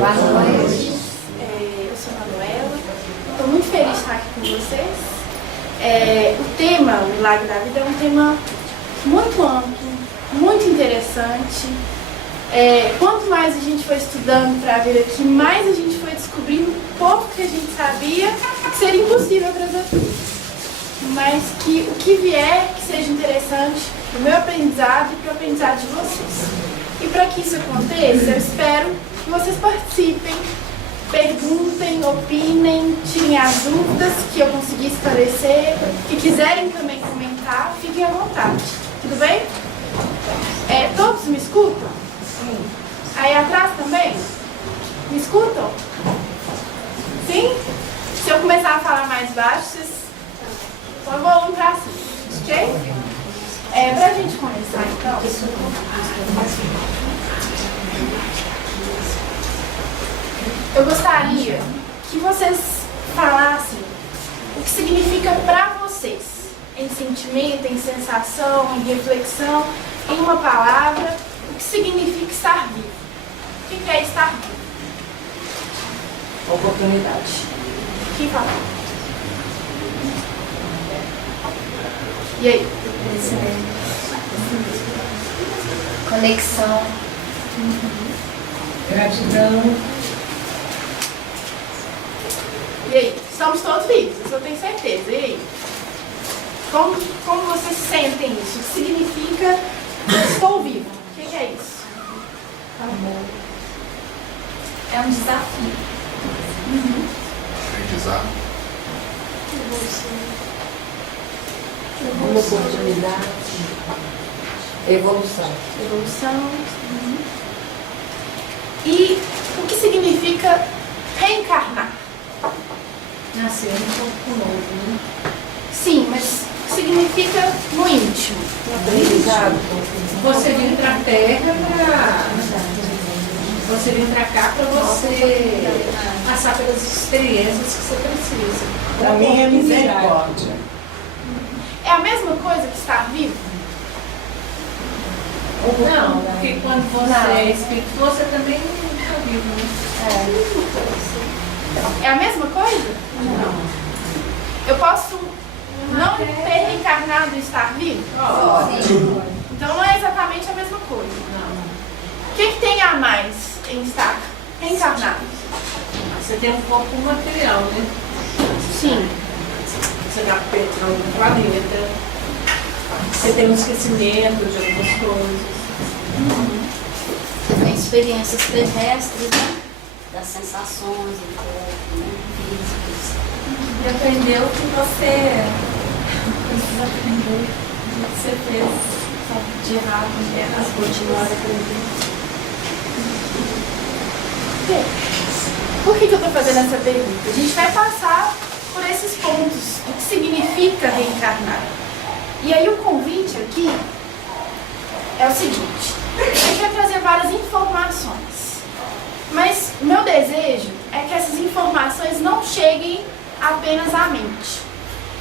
Boa noite. Eu sou a Manuela. Estou muito feliz de estar aqui com vocês. O tema, o Milagre da Vida, é um tema muito amplo, muito interessante. Quanto mais a gente foi estudando para vir aqui, mais a gente foi descobrindo pouco que a gente sabia que seria impossível trazer tudo. Mas que o que vier, que seja interessante para o meu aprendizado e para o aprendizado de vocês. E para que isso aconteça, eu espero que vocês participem, perguntem, opinem, tirem as dúvidas que eu consegui esclarecer, que quiserem também comentar, fiquem à vontade. Tudo bem? Todos me escutam? Sim. Aí atrás também? Me escutam? Sim? Se eu começar a falar mais baixo, vocês põem o volume pra cima, ok? Pra gente começar então, eu gostaria que vocês falassem o que significa para vocês, em sentimento, em sensação, em reflexão, em uma palavra, o que significa estar vivo. O que é estar vivo? Oportunidade. Quem fala? E aí? Conexão. Gratidão. E aí? Estamos todos vivos, isso eu tenho certeza. E aí? Como vocês sentem isso? O que significa estou vivo? O que é isso? Amor. É um desafio. Aprendizado. Uma oportunidade. Evolução. Evolução. E o que significa reencarnar? Nascer um corpo novo, né? Sim, mas o que significa no íntimo? Aprendizado. Você vir pra Terra Você vir pra cá pra você passar pelas experiências que você precisa. Para mim é misericórdia. É a mesma coisa que estar vivo? Não, porque quando você é espírito, você também está vivo, né? É a mesma coisa? Não. Eu posso não ter reencarnado e estar vivo? Sim. Então não é exatamente a mesma coisa. O que tem a mais em estar reencarnado? Você tem um corpo material, né? Sim. Você está penetrando no planeta. Você tem um esquecimento de algumas coisas. Você tem experiências terrestres, né? Das sensações do corpo, né? Físicas. E aprendeu que você precisa aprender o que você fez de errado, mas continuar aprendendo. Por que eu estou fazendo essa pergunta? A gente vai passar por esses pontos do que significa reencarnar. E aí o convite aqui é o seguinte: a gente vai trazer várias informações, mas o meu desejo é que essas informações não cheguem apenas à mente.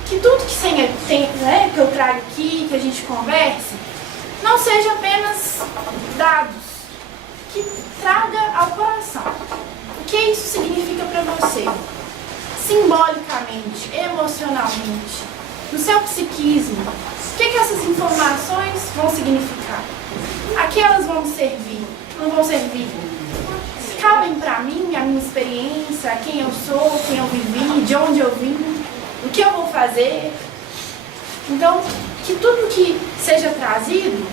Que tudo que eu trago aqui, que a gente converse, não seja apenas dados, que traga ao coração. O que isso significa para você? Simbolicamente, emocionalmente, no seu psiquismo, o que essas informações vão significar? A que elas vão servir? Não vão servir? Cabem para mim, a minha experiência, quem eu sou, quem eu vivi, de onde eu vim, o que eu vou fazer. Então, que tudo que seja trazido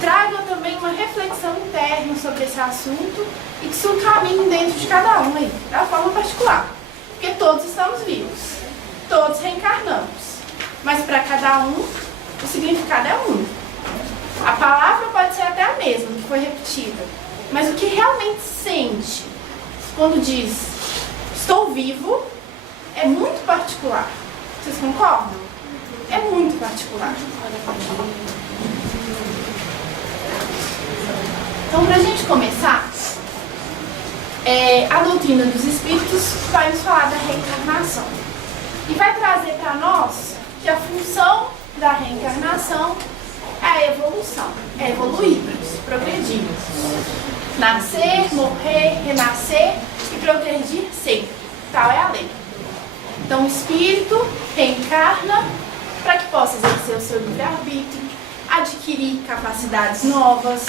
traga também uma reflexão interna sobre esse assunto e que isso caminhe dentro de cada um aí, da forma particular. Porque todos estamos vivos, todos reencarnamos, mas para cada um o significado é único. A palavra pode ser até a mesma, que foi repetida, mas o que realmente sente quando diz estou vivo é muito particular. Vocês concordam? É muito particular. Então, para a gente começar, a doutrina dos espíritos vai nos falar da reencarnação e vai trazer para nós que a função da reencarnação é a evolução, é evoluirmos, progredirmos. Nascer, morrer, renascer e progredir sempre. Tal é a lei. Então o espírito reencarna para que possa exercer o seu livre-arbítrio, adquirir capacidades novas,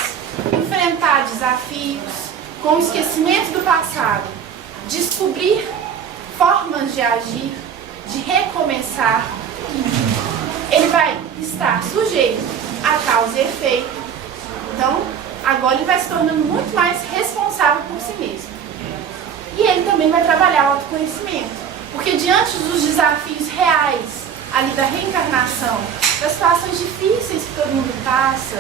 enfrentar desafios, com o esquecimento do passado, descobrir formas de agir, de recomeçar. Ele vai estar sujeito a causa e efeito. Então, agora ele vai se tornando muito mais responsável por si mesmo. E ele também vai trabalhar o autoconhecimento, porque diante dos desafios reais ali da reencarnação, das situações difíceis que todo mundo passa,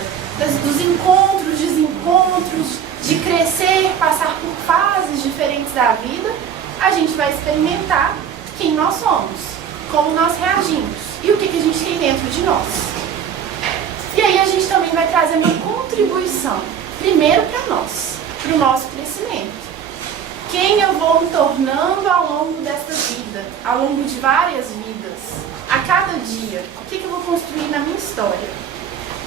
dos encontros, desencontros, de crescer, passar por fases diferentes da vida, a gente vai experimentar quem nós somos, como nós reagimos e o que a gente tem dentro de nós. E aí a gente também vai trazer uma contribuição, primeiro para nós, para o nosso crescimento. Quem eu vou me tornando ao longo desta vida, ao longo de várias vidas, a cada dia, o que eu vou construir na minha história.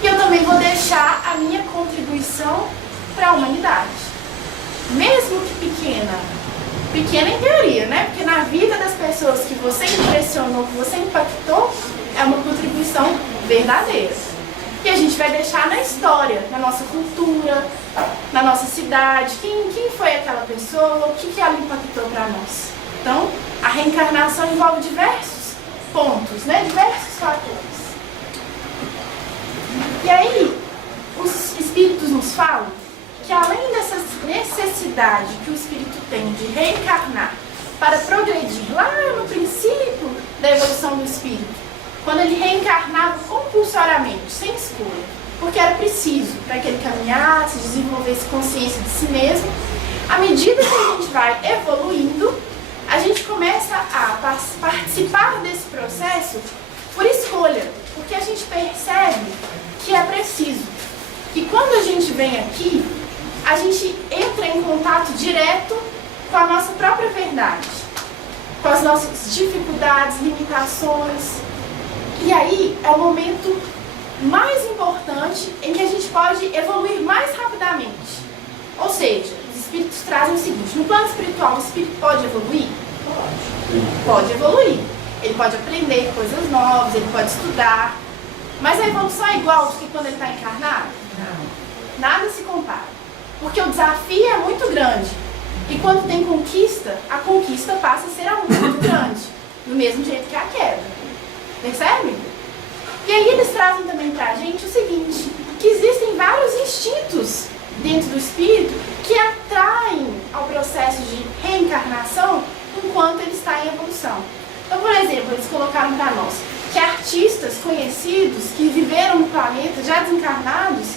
E eu também vou deixar a minha contribuição para a humanidade. Mesmo que pequena em teoria, né? Porque na vida das pessoas que você impressionou, que você impactou, é uma contribuição verdadeira. E a gente vai deixar na história, na nossa cultura, na nossa cidade, quem foi aquela pessoa, o que ela impactou para nós. Então, a reencarnação envolve diversos pontos, né? Diversos fatores. E aí, os espíritos nos falam que além dessa necessidade que o espírito tem de reencarnar para progredir lá no princípio da evolução do espírito, quando ele reencarnava compulsoriamente, sem escolha, porque era preciso para que ele caminhasse, desenvolvesse consciência de si mesmo, à medida que a gente vai evoluindo, a gente começa a participar desse processo por escolha, porque a gente percebe que é preciso. E quando a gente vem aqui, a gente entra em contato direto com a nossa própria verdade, com as nossas dificuldades, limitações. E aí é o momento mais importante em que a gente pode evoluir mais rapidamente. Ou seja, os espíritos trazem o seguinte: no plano espiritual, o espírito pode evoluir? Pode evoluir. Ele pode aprender coisas novas, ele pode estudar. Mas a evolução é igual do que quando ele está encarnado? Não. Nada se compara. Porque o desafio é muito grande. E quando tem conquista, a conquista passa a ser muito grande. Do mesmo jeito que a queda. Percebe? E aí eles trazem também pra gente o seguinte, que existem vários instintos dentro do espírito que atraem ao processo de reencarnação enquanto ele está em evolução. Então, por exemplo, eles colocaram para nós que artistas conhecidos que viveram no planeta, já desencarnados,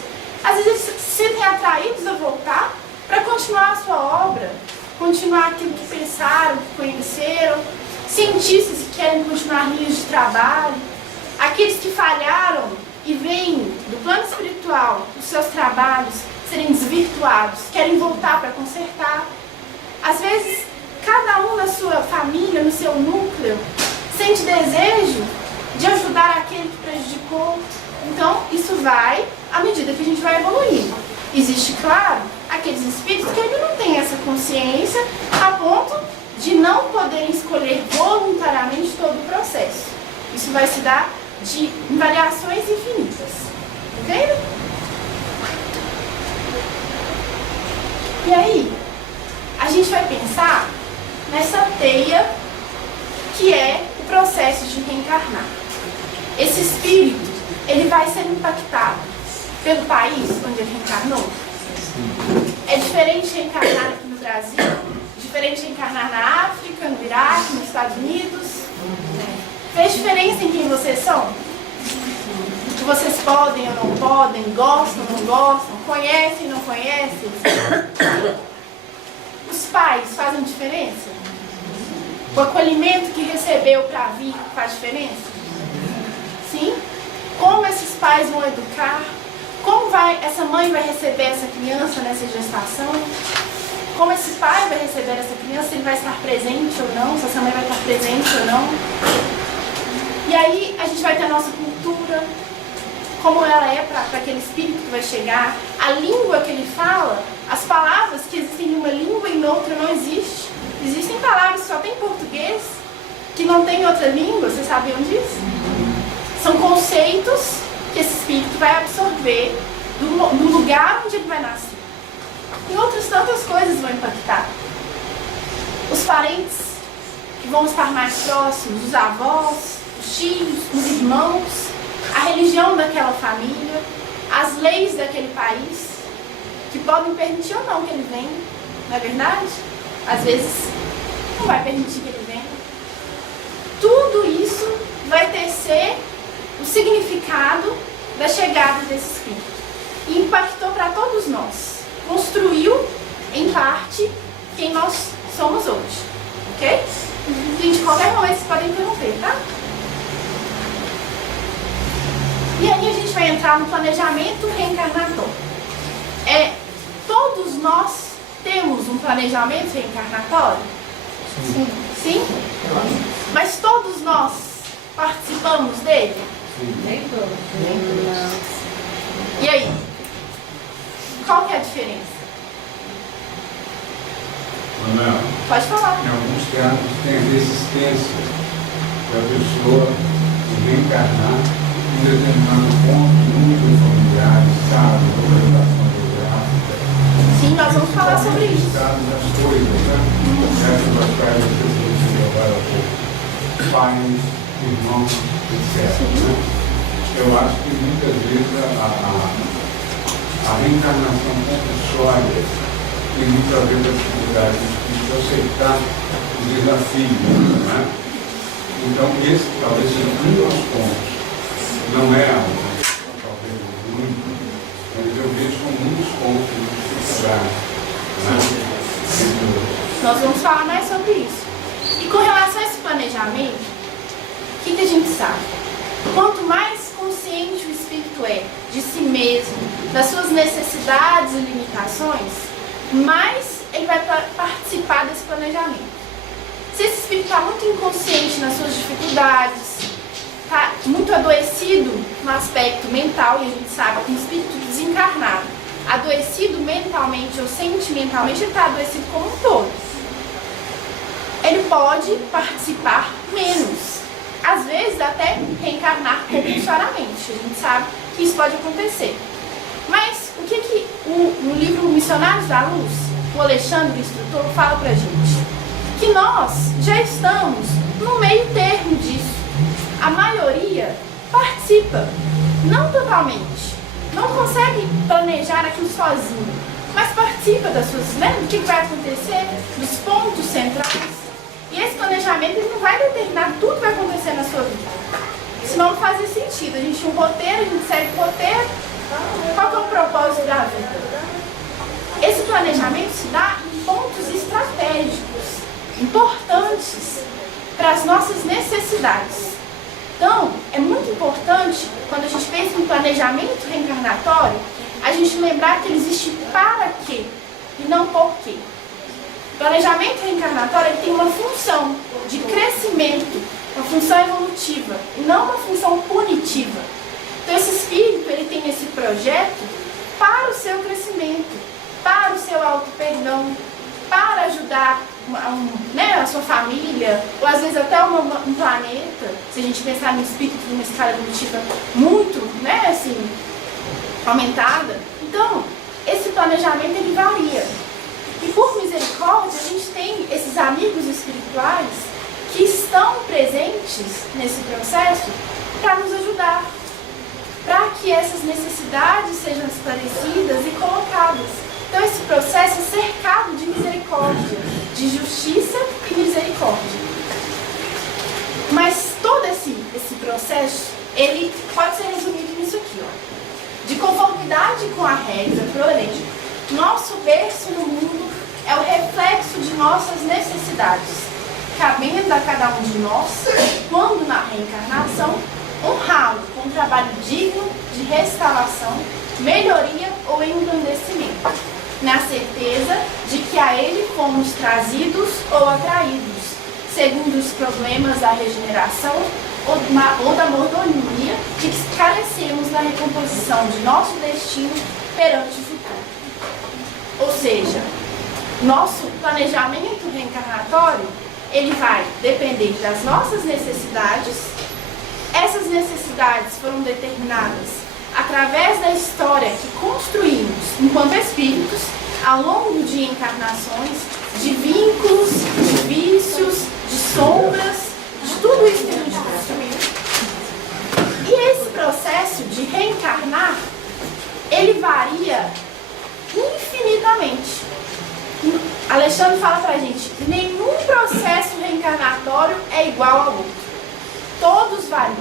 às vezes eles se sentem atraídos a voltar para continuar a sua obra, continuar aquilo que pensaram, que conheceram. Cientistas que querem continuar linhas de trabalho, aqueles que falharam e veem do plano espiritual os seus trabalhos serem desvirtuados, querem voltar para consertar. Às vezes, cada um na sua família, no seu núcleo, sente desejo de ajudar aquele que prejudicou. Então, isso vai à medida que a gente vai evoluindo. Existe, claro, aqueles espíritos que ainda não têm essa consciência a ponto de não poderem escolher voluntariamente todo o processo. Isso vai se dar em variações infinitas. Entende? E aí, a gente vai pensar nessa teia que é o processo de reencarnar. Esse espírito, ele vai ser impactado pelo país onde ele reencarnou. É diferente reencarnar aqui no Brasil, diferente reencarnar na África, no Iraque, nos Estados Unidos. Fez diferença em quem vocês são? O que vocês podem ou não podem, gostam ou não gostam, conhecem ou não conhecem? Os pais fazem diferença? O acolhimento que recebeu para vir faz diferença? Sim? Como esses pais vão educar? Como essa mãe vai receber essa criança nessa gestação? Como esse pai vai receber essa criança, se ele vai estar presente ou não, se essa mãe vai estar presente ou não. E aí a gente vai ter a nossa cultura, como ela é para aquele espírito que vai chegar, a língua que ele fala, As palavras que existem em uma língua e em outra não existem. Existem palavras que só tem em português, que não tem em outra língua, vocês sabiam disso? São conceitos que esse espírito vai absorver do lugar onde ele vai nascer. E outras tantas coisas vão impactar. Os parentes que vão estar mais próximos, os avós, os tios, os irmãos, a religião daquela família, as leis daquele país, que podem permitir ou não que ele venha, não é verdade? Às vezes não vai permitir que ele venha. Tudo isso vai tecer o significado da chegada desse espírito. E impactou para todos nós. Construiu, em parte, quem nós somos hoje. Ok? Gente, qualquer momento vocês podem interromper, tá? E aí a gente vai entrar no planejamento reencarnatório. Todos nós temos um planejamento reencarnatório? Sim. Sim? Mas todos nós participamos dele? Nem todos. E aí? Qual que é a diferença? Manuel, Pode falar. em alguns casos tem a resistência da pessoa de reencarnar em determinado ponto, núcleo familiar, estado, localização geográfica. Sim, nós vamos falar sobre isso. Estado das coisas, né? Essas das quais as pessoas se levaram a pouco. Pais, irmãos, etc. Né? Eu acho que muitas vezes a reencarnação compulsória tem muito a ver com a dificuldade de aceitar os desafios, né? Então, esse talvez seja um dos pontos. Não é talvez o único, mas eu vejo como um dos pontos de dificuldade, né? Nós vamos falar mais sobre isso. E com relação a esse planejamento, o que a gente sabe? Quanto mais consciente o espírito é de si mesmo, das suas necessidades e limitações, mais ele vai participar desse planejamento. Se esse espírito está muito inconsciente nas suas dificuldades, está muito adoecido no aspecto mental, e a gente sabe que um espírito desencarnado, adoecido mentalmente ou sentimentalmente, ele está adoecido como um todo. Ele pode participar menos. Às vezes até reencarnar compulsoriamente. A gente sabe que isso pode acontecer. Mas o que no livro Missionários da Luz, o Alexandre, o instrutor, fala pra gente? Que nós já estamos no meio termo disso. A maioria participa, não totalmente, não consegue planejar aquilo sozinho, mas participa das suas, né? Do que vai acontecer, dos pontos centrais. E esse planejamento ele não vai determinar tudo que vai acontecer na sua vida. Senão não fazia sentido. A gente tinha um roteiro, a gente segue o roteiro. Qual que é o propósito da vida? Esse planejamento se dá em pontos estratégicos, importantes para as nossas necessidades. Então, é muito importante, quando a gente pensa em planejamento reencarnatório, a gente lembrar que ele existe para quê e não por quê. O planejamento reencarnatório ele tem uma função de crescimento, uma função evolutiva, e não uma função punitiva. Então esse espírito ele tem esse projeto para o seu crescimento, para o seu auto-perdão, para ajudar a sua família, ou às vezes até um planeta, se a gente pensar no espírito numa escala evolutiva muito aumentada. Então, esse planejamento ele varia. E por misericórdia, a gente tem esses amigos espirituais que estão presentes nesse processo para nos ajudar, para que essas necessidades sejam esclarecidas e colocadas. Então esse processo é cercado de misericórdia, de justiça e misericórdia. Mas todo esse processo, ele pode ser resumido nisso aqui, ó. De conformidade com a regra, prolêmica. Nosso berço no mundo é o reflexo de nossas necessidades, cabendo a cada um de nós, quando na reencarnação, honrá-lo com um trabalho digno de restauração, melhoria ou engrandecimento, na certeza de que a ele fomos trazidos ou atraídos, segundo os problemas da regeneração ou da mordomia, de que carecemos da recomposição de nosso destino perante o futuro. Ou seja, nosso planejamento reencarnatório, ele vai depender das nossas necessidades. Essas necessidades foram determinadas através da história que construímos enquanto espíritos ao longo de encarnações, de vínculos, de vícios, de sombras, de tudo isso que a gente construiu. E esse processo de reencarnar, ele varia infinitamente. Alexandre fala pra gente, nenhum processo reencarnatório é igual ao outro. Todos variam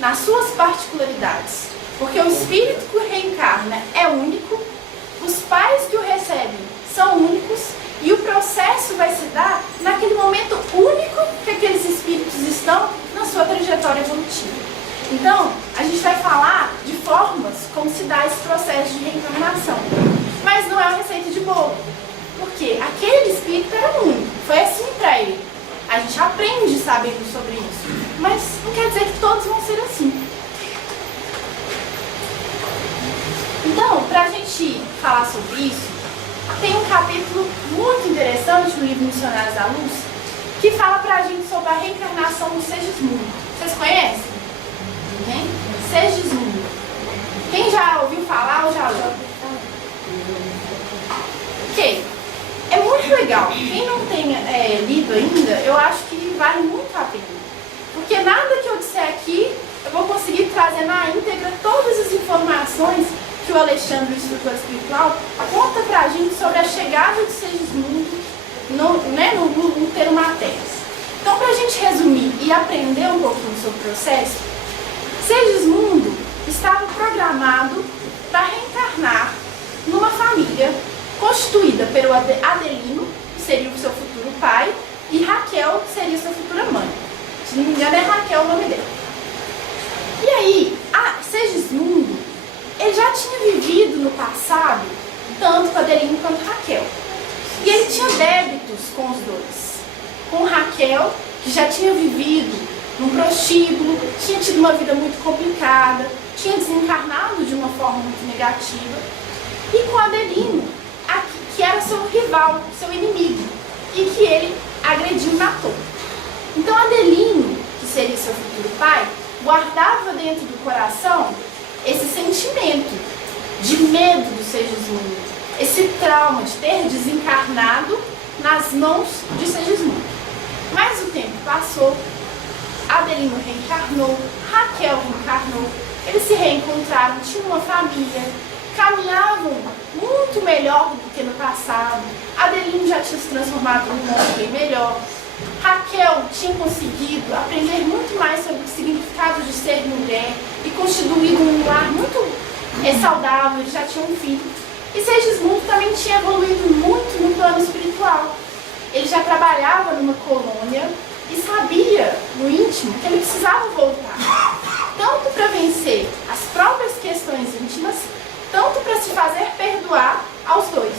nas suas particularidades. Porque o espírito que reencarna é único, os pais que o recebem são únicos e o processo vai se dar naquele momento único que aqueles espíritos estão na sua trajetória evolutiva. Então, a gente vai falar de formas como se dá esse processo de reencarnação. Mas não é uma receita de bolo. Porque aquele espírito era único, foi assim para ele. A gente aprende sabendo sobre isso. Mas não quer dizer que todos vão ser assim. Então, para a gente falar sobre isso, tem um capítulo muito interessante no livro Missionários da Luz, que fala para a gente sobre a reencarnação do Segismundo. Vocês conhecem? Ninguém? Segismundo. Quem já ouviu falar ou já leu? Ok. É muito legal. Quem não tem lido ainda, eu acho que vale muito a pena. Porque nada que eu disser aqui, eu vou conseguir trazer na íntegra todas as informações que o Alexandre, o instrutor espiritual, conta pra gente sobre a chegada de Segismundo no útero materno. Então, pra gente resumir e aprender um pouquinho sobre o processo, Segismundo estava programado para reencarnar numa família constituída pelo Adelino, que seria o seu futuro pai, e Raquel, que seria sua futura mãe. Se não me engano, é Raquel o nome dela. E aí, Segismundo, ele já tinha vivido no passado, tanto com Adelino quanto Raquel. E ele tinha débitos com os dois. Com Raquel, que já tinha vivido num prostíbulo, tinha tido uma vida muito complicada, tinha desencarnado de uma forma muito negativa. E com Adelino, que era seu rival, seu inimigo, e que ele agrediu e matou. Então Adelino, que seria seu futuro pai, guardava dentro do coração esse sentimento de medo do Segismundo, esse trauma de ter desencarnado nas mãos de Segismundo. Mas o tempo passou, Adelino reencarnou, Raquel reencarnou, eles se reencontraram, tinham uma família, caminhavam muito melhor do que no passado. Adelino já tinha se transformado num homem melhor. Raquel tinha conseguido aprender muito mais sobre o significado de ser mulher e constituído um lar muito saudável, ele já tinha um filho. E Segismundo também tinha evoluído muito no plano espiritual. Ele já trabalhava numa colônia e sabia, no íntimo, que ele precisava voltar. Tanto para vencer as próprias questões íntimas, tanto para se fazer perdoar aos dois.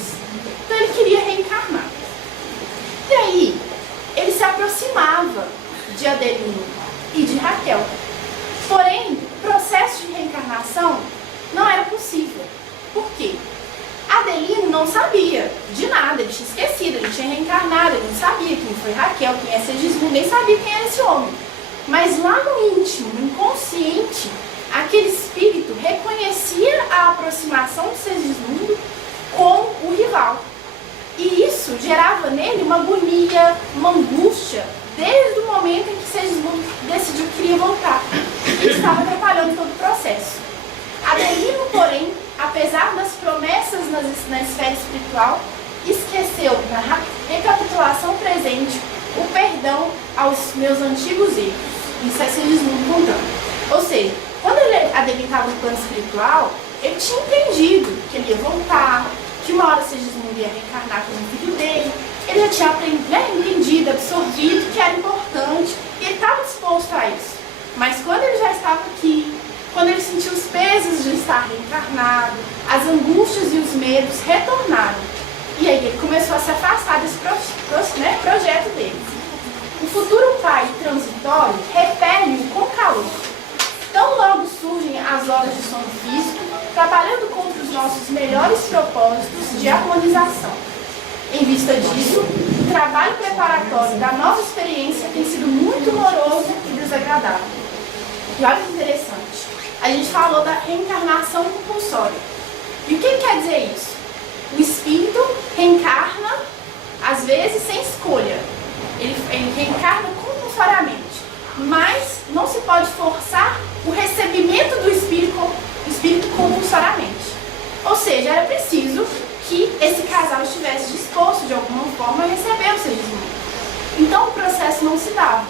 Então ele queria reencarnar. E aí, ele se aproximava de Adelino e de Raquel. Porém, o processo de reencarnação não era possível. Por quê? Adelino não sabia de nada, ele tinha esquecido, ele tinha reencarnado, ele não sabia quem foi Raquel, quem é Segismundo, nem sabia quem era esse homem. Mas lá no íntimo, no inconsciente, aquele espírito reconhecia a aproximação de Segismundo como o rival. E isso gerava nele uma agonia, uma angústia, desde o momento em que Segismundo decidiu que queria voltar. Ele estava atrapalhando todo o processo. Adelino, porém, apesar das promessas na esfera espiritual, esqueceu, na recapitulação presente, o perdão aos meus antigos erros. Isso é Segismundo contando. Ou seja, quando Adelino estava no plano espiritual, ele tinha entendido que ele ia voltar, que uma hora Segismundo ia reencarnar como filho dele. Ele já tinha entendido, absorvido que era importante, e ele estava disposto a isso. Mas quando ele já estava aqui, quando ele sentiu os pesos de estar reencarnado, as angústias e os medos retornaram. E aí ele começou a se afastar desse projeto dele. O futuro pai transitório repele-o com calor. Tão logo surgem as horas de sono físico, trabalhando contra os nossos melhores propósitos de harmonização preparatório da nova experiência tem sido muito moroso e desagradável. E olha que interessante, a gente falou da reencarnação compulsória. E o que quer dizer isso? O espírito reencarna, às vezes, sem escolha. Ele reencarna compulsoriamente. Mas não se pode forçar o recebimento do espírito compulsoriamente. Ou seja, era preciso que esse casal estivesse disposto, de alguma forma, a receber o serviço. Então o processo não se dava.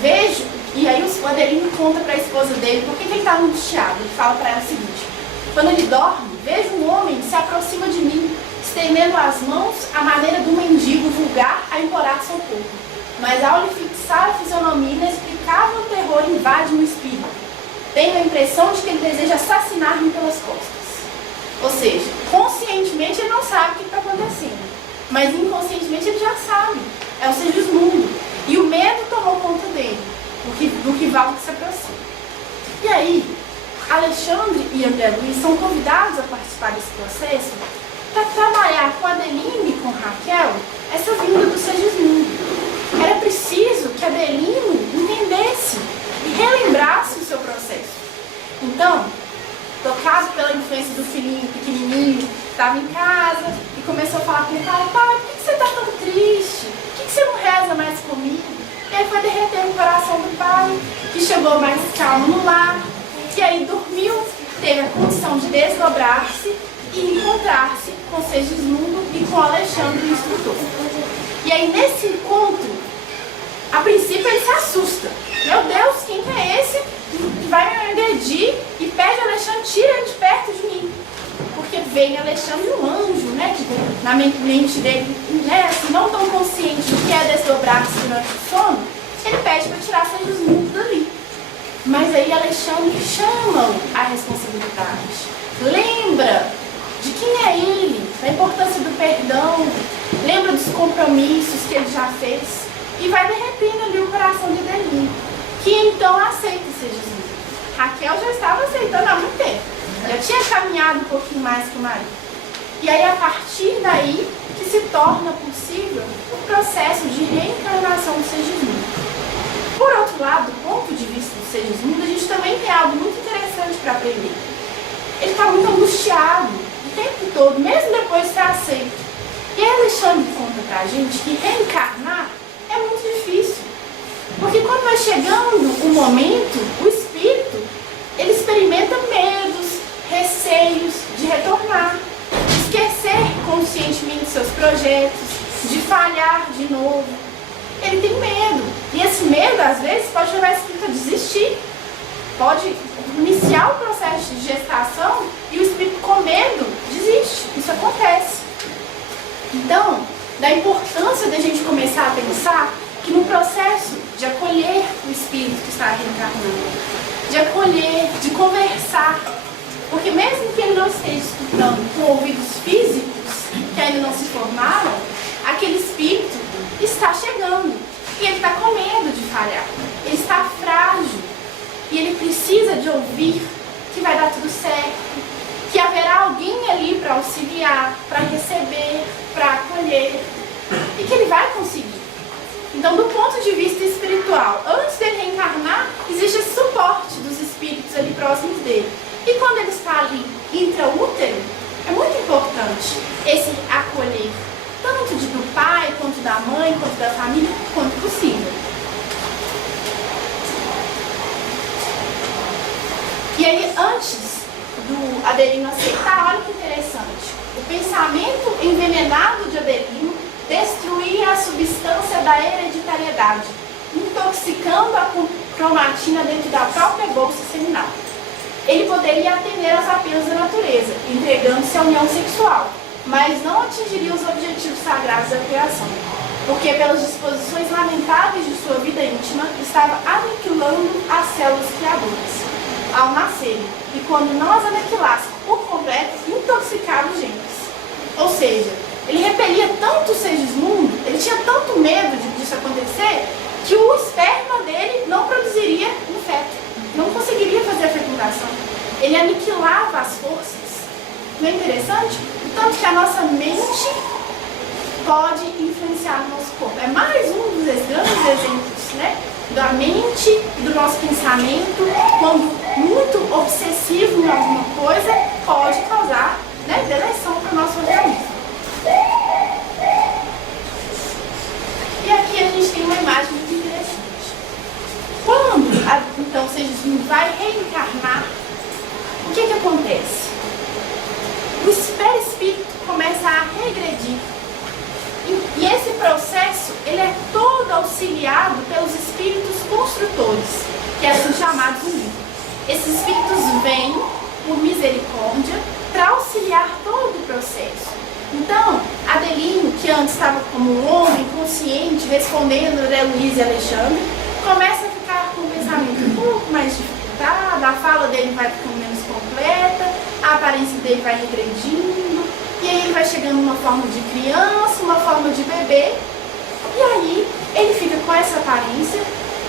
Vejo, e aí o Adelino conta para a esposa dele por que ele estava angustiado. Ele fala para ela o seguinte: quando ele dorme, vejo um homem que se aproxima de mim, estendendo as mãos à maneira do mendigo vulgar a implorar socorro. Mas ao lhe fixar a fisionomia, inexplicável terror invade o espírito. Tenho a impressão de que ele deseja assassinar-me pelas costas. Ou seja, conscientemente ele não sabe o que está acontecendo, mas inconscientemente ele já sabe. É o Sergismundo. E o medo tomou conta dele, do rival que se aproxima. E aí, Alexandre e André Luiz são convidados a participar desse processo para trabalhar com Adelino e com Raquel essa vinda do Sergismundo. Era preciso que Adelino entendesse e relembrasse o seu processo. Então, tocado pela influência do filhinho pequenininho, que estava em casa e começou a falar com o pai: pai, por que você está tão triste? Por que você não reza mais comigo? E aí foi derreter o coração do pai, que chegou mais calmo no lar, e aí dormiu, teve a condição de desdobrar-se e encontrar-se com Sergismundo e com Alexandre, o instrutor. E aí nesse encontro, a princípio ele se assusta. Meu Deus, quem que é esse que vai me agredir e pede a Alexandre, tira ele de perto de mim? Porque vem Alexandre, um anjo, né? Que na mente dele, né, assim, não tão consciente do que é desdobrar-se durante o sono, ele pede para tirar Sergismundo dali. Mas aí Alexandre chama-o à responsabilidade. Lembra de quem é ele, da importância do perdão, lembra dos compromissos que ele já fez e vai derretendo ali o coração de Adelino, que então aceita Sergismundo. Raquel já estava aceitando há muito tempo, já tinha caminhado um pouquinho mais que o marido. E aí a partir daí que se torna possível o processo de reencarnação do Sergismundo. Por outro lado, do ponto de vista do Sergismundo, a gente também tem algo muito interessante para aprender. Ele está muito angustiado o tempo todo, mesmo depois de ser aceito. E Alexandre conta pra gente que reencarnar é muito difícil. Porque quando vai chegando o momento, o espírito, ele experimenta medos, receios de retornar, de esquecer conscientemente seus projetos, de falhar de novo. Ele tem medo. E esse medo, às vezes, pode levar o espírito a desistir. Pode iniciar o processo de gestação e o espírito com medo desiste. Isso acontece. Então, da importância da gente começar a pensar que no processo de acolher o espírito que está reencarnando, de acolher, de conversar, porque mesmo que ele não esteja escutando com ouvidos físicos que ainda não se formaram, aquele espírito está chegando e ele está com medo de falhar, ele está frágil e ele precisa de ouvir que vai dar tudo certo, que haverá alguém ali para auxiliar, para receber, para acolher e que ele vai conseguir. Então, do ponto de vista espiritual, antes dele reencarnar, existe esse suporte dos espíritos ali próximos dele. E quando ele está ali intraútero, é muito importante esse acolher, tanto do pai, quanto da mãe, quanto da família, quanto possível. E aí, antes do Adelino aceitar, olha que interessante, o pensamento envenenado de Adelino destruía a substância da hereditariedade, intoxicando a cromatina dentro da própria bolsa seminal. Ele poderia atender aos apelos da natureza, entregando-se à união sexual, mas não atingiria os objetivos sagrados da criação, porque pelas disposições lamentáveis de sua vida íntima, estava aniquilando as células criadoras ao nascerem, e quando não as aniquilasse por completo, intoxicava os genes. Ou seja, ele repelia tanto o Sergismundo, ele tinha tanto medo disso acontecer, que o esperma dele não produziria um feto, não conseguiria fazer a fecundação. Ele aniquilava as forças. Não é interessante? Tanto que a nossa mente pode influenciar no nosso nosso corpo. É mais um dos grandes exemplos, né? Da mente e do nosso pensamento, quando muito obsessivo em alguma coisa, pode causar, né, deleção para o nosso organismo. E aqui a gente tem uma imagem muito interessante. Quando, então, Segismundo vai reencarnar, o que acontece? O perispírito começa a regredir. E esse processo, ele é todo auxiliado pelos espíritos construtores, que é assim chamados no livro. Esses espíritos vêm, por misericórdia, para auxiliar todo o processo. Então, Adelino, que antes estava como um homem consciente, respondendo a Luiz e Alexandre, começa a ficar com o pensamento um pouco mais dificultado, a fala dele vai ficando menos completa, a aparência dele vai regredindo, e aí ele vai chegando numa forma de criança, uma forma de bebê, e aí ele fica com essa aparência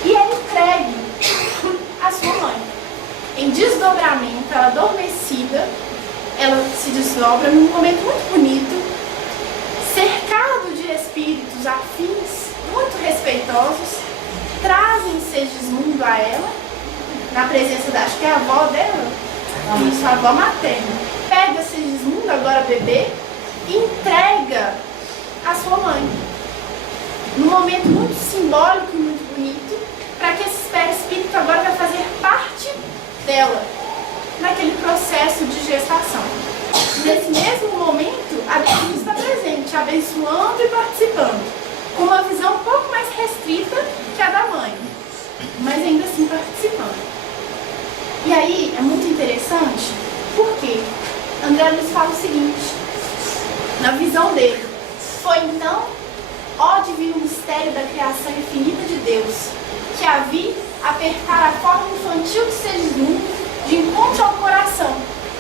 e ele entregue a sua mãe. Em desdobramento, ela adormecida, ela se desdobra num momento muito bonito, cercado de espíritos afins, muito respeitosos, trazem Segismundo a ela, na presença da, acho que é a avó dela, isso, a avó materna, pega Segismundo, agora bebê, e entrega a sua mãe. Num momento muito simbólico e muito bonito, para que esse perispírito agora vai fazer parte dela, naquele processo de gestação. Nesse mesmo momento, a Adelino está presente, abençoando e participando, com uma visão um pouco mais restrita que a da mãe, mas ainda assim participando. E aí é muito interessante, porque André Luiz fala o seguinte, na visão dele: foi então, ó divino mistério da criação infinita de Deus, que a vi apertar a forma infantil de Segismundo de encontro ao coração,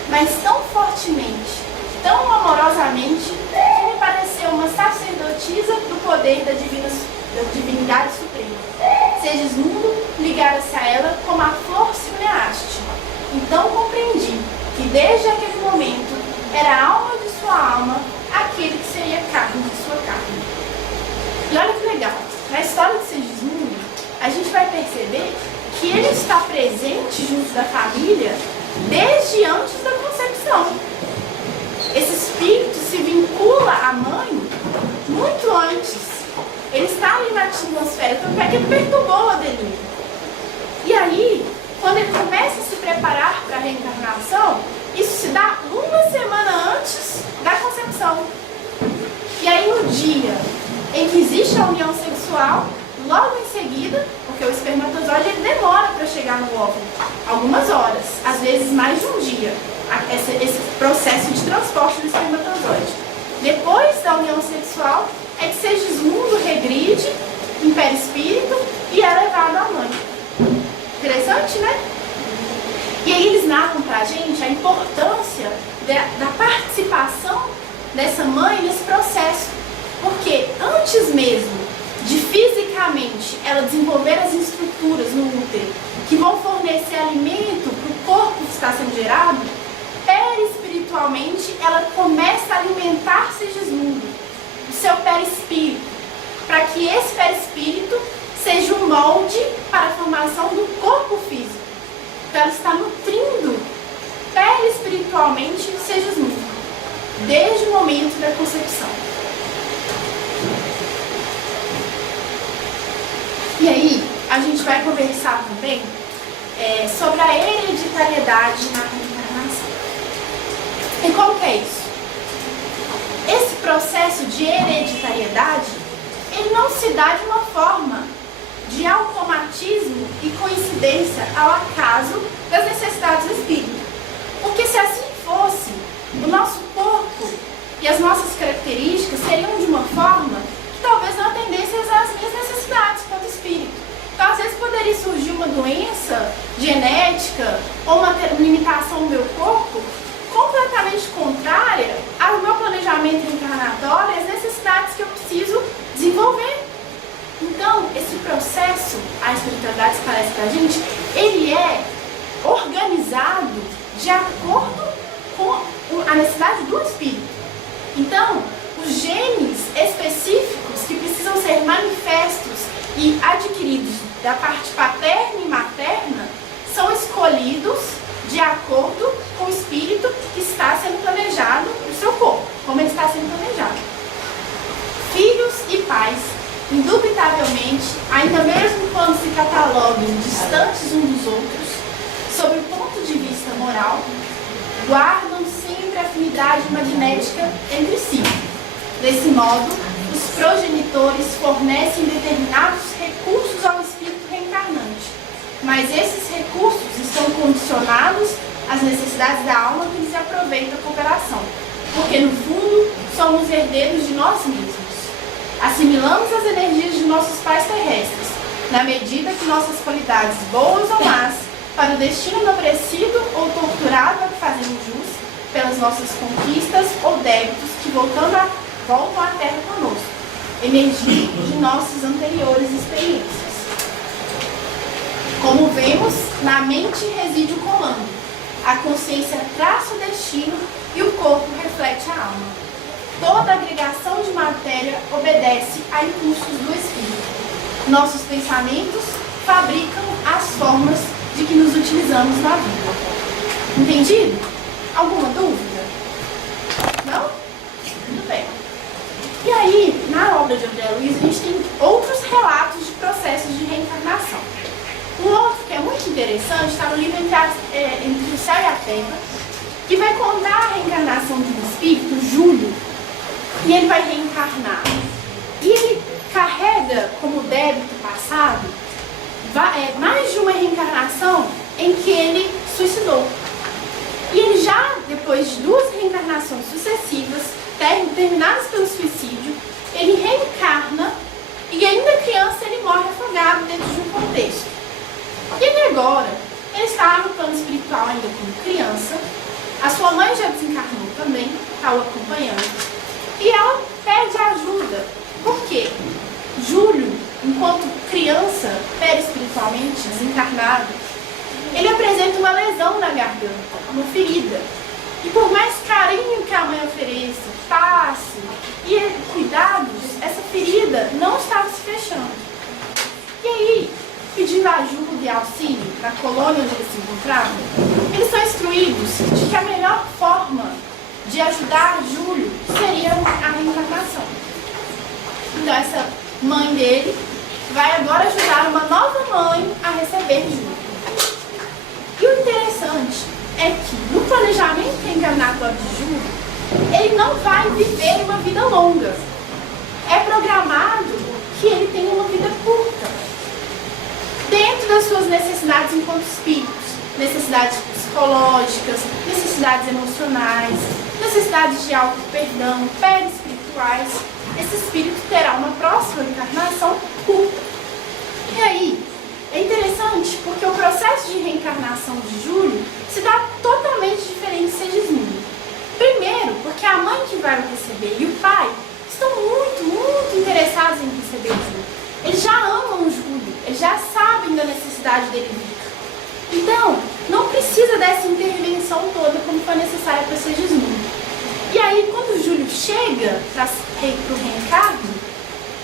mas tão fortemente, tão amorosamente, que me pareceu uma sacerdotisa do poder da divindade suprema. Segismundo ligara-se a ela como a flor se une à haste. Então compreendi que desde aquele momento era a alma de sua alma, aquele que seria carne de sua carne. E olha que legal, na história de Segismundo, a gente vai perceber que ele está presente junto da família desde antes da concepção. Esse espírito se vincula à mãe muito antes. Ele está ali na atmosfera, então é que ele perturbou a Adelino. E aí, quando ele começa a se preparar para a reencarnação, isso se dá uma semana antes da concepção. E aí, no dia em que existe a união sexual, logo em seguida, porque o espermatozoide ele demora para chegar no óvulo, algumas horas, às vezes mais de um dia, esse processo de transporte do espermatozoide. Depois da união sexual, é que Segismundo regride em perispírito e é levado à mãe. Interessante, né? E aí eles narram pra gente a importância da participação dessa mãe nesse processo. Porque antes mesmo de fisicamente ela desenvolver as estruturas no útero que vão fornecer alimento para o corpo que está sendo gerado, perispiritualmente ela começa a alimentar Segismundo, o seu perispírito, para que esse perispírito seja um molde para a formação do corpo físico. Então ela está nutrindo perispiritualmente Segismundo, desde o momento da concepção. E aí, a gente vai conversar também sobre a hereditariedade na reencarnação. E como que é isso? Esse processo de hereditariedade, ele não se dá de uma forma de automatismo e coincidência ao acaso das necessidades do espírito. Porque se assim fosse, o nosso corpo e as nossas características seriam de uma forma que talvez não atendessem às minhas necessidades quanto espírito. Então, às vezes, poderia surgir uma doença genética ou uma limitação no meu corpo completamente contrária ao meu planejamento reencarnatório e às necessidades que eu preciso desenvolver. Então, esse processo, a espiritualidade esclarece pra gente, ele é organizado de acordo com a necessidade do espírito. Então, os genes específicos que precisam ser manifestos e adquiridos da parte paterna e materna são escolhidos de acordo com o espírito que está sendo planejado no seu corpo, como ele está sendo planejado. Filhos e pais, indubitavelmente, ainda mesmo quando se catalogam distantes uns dos outros, sob o ponto de vista moral, guardam sempre afinidade magnética entre si. Desse modo, os progenitores fornecem determinados recursos ao espírito reencarnante, mas esses recursos estão condicionados às necessidades da alma que lhes aproveita a cooperação, porque no fundo somos herdeiros de nós mesmos. Assimilamos as energias de nossos pais terrestres, na medida que nossas qualidades boas ou más, para o destino enobrecido ou torturado a que fazemos jus, pelas nossas conquistas ou débitos que voltam à Terra conosco, emergindo de nossas anteriores experiências. Como vemos, na mente reside o comando, a consciência traça o destino e o corpo reflete a alma. Toda agregação de matéria obedece a impulsos do espírito. Nossos pensamentos fabricam as formas de que nos utilizamos na vida. Entendido? Alguma dúvida? Não? Tudo bem. E aí, na obra de André Luiz, a gente tem outros relatos de processos de reencarnação. Um outro que é muito interessante está no livro Entre o Céu e a Terra, que vai contar a reencarnação de um espírito, Júlio, e ele vai reencarnar. E ele carrega como débito passado mais de uma reencarnação em que ele suicidou. E ele já, depois de 2 reencarnações sucessivas, terminadas pelo suicídio, ele reencarna e ainda criança ele morre afogado dentro de um contexto. E ele agora, ele está no plano espiritual ainda como criança, a sua mãe já desencarnou também, está o acompanhando, e ela pede ajuda. Por quê? Júlio, enquanto criança, perispiritualmente desencarnado, ele apresenta uma lesão na garganta, uma ferida. E por mais carinho que a mãe ofereça, passe e cuidados, essa ferida não estava se fechando. E aí, pedindo ajuda e auxílio na colônia onde eles se encontravam, eles são instruídos de que a melhor forma de ajudar Júlio seria a reencarnação. Então essa mãe dele vai agora ajudar uma nova mãe a receber Júlio. E o interessante é que no planejamento reencarnatório de Júlio, ele não vai viver uma vida longa. É programado que ele tenha uma vida curta, dentro das suas necessidades enquanto espíritos, necessidades psicológicas, necessidades emocionais, necessidades de auto-perdão, perispirituais. Esse espírito terá uma próxima encarnação curta. E aí, é interessante porque o processo de reencarnação de Júlio se dá totalmente diferente de Segismundo. Primeiro, porque a mãe que vai o receber e o pai estão muito interessados em receber Júlio. Eles já amam Júlio, eles já sabem da necessidade dele vir. Então, não precisa dessa intervenção toda como foi necessária para Segismundo. E aí, quando Júlio chega para o reencarno,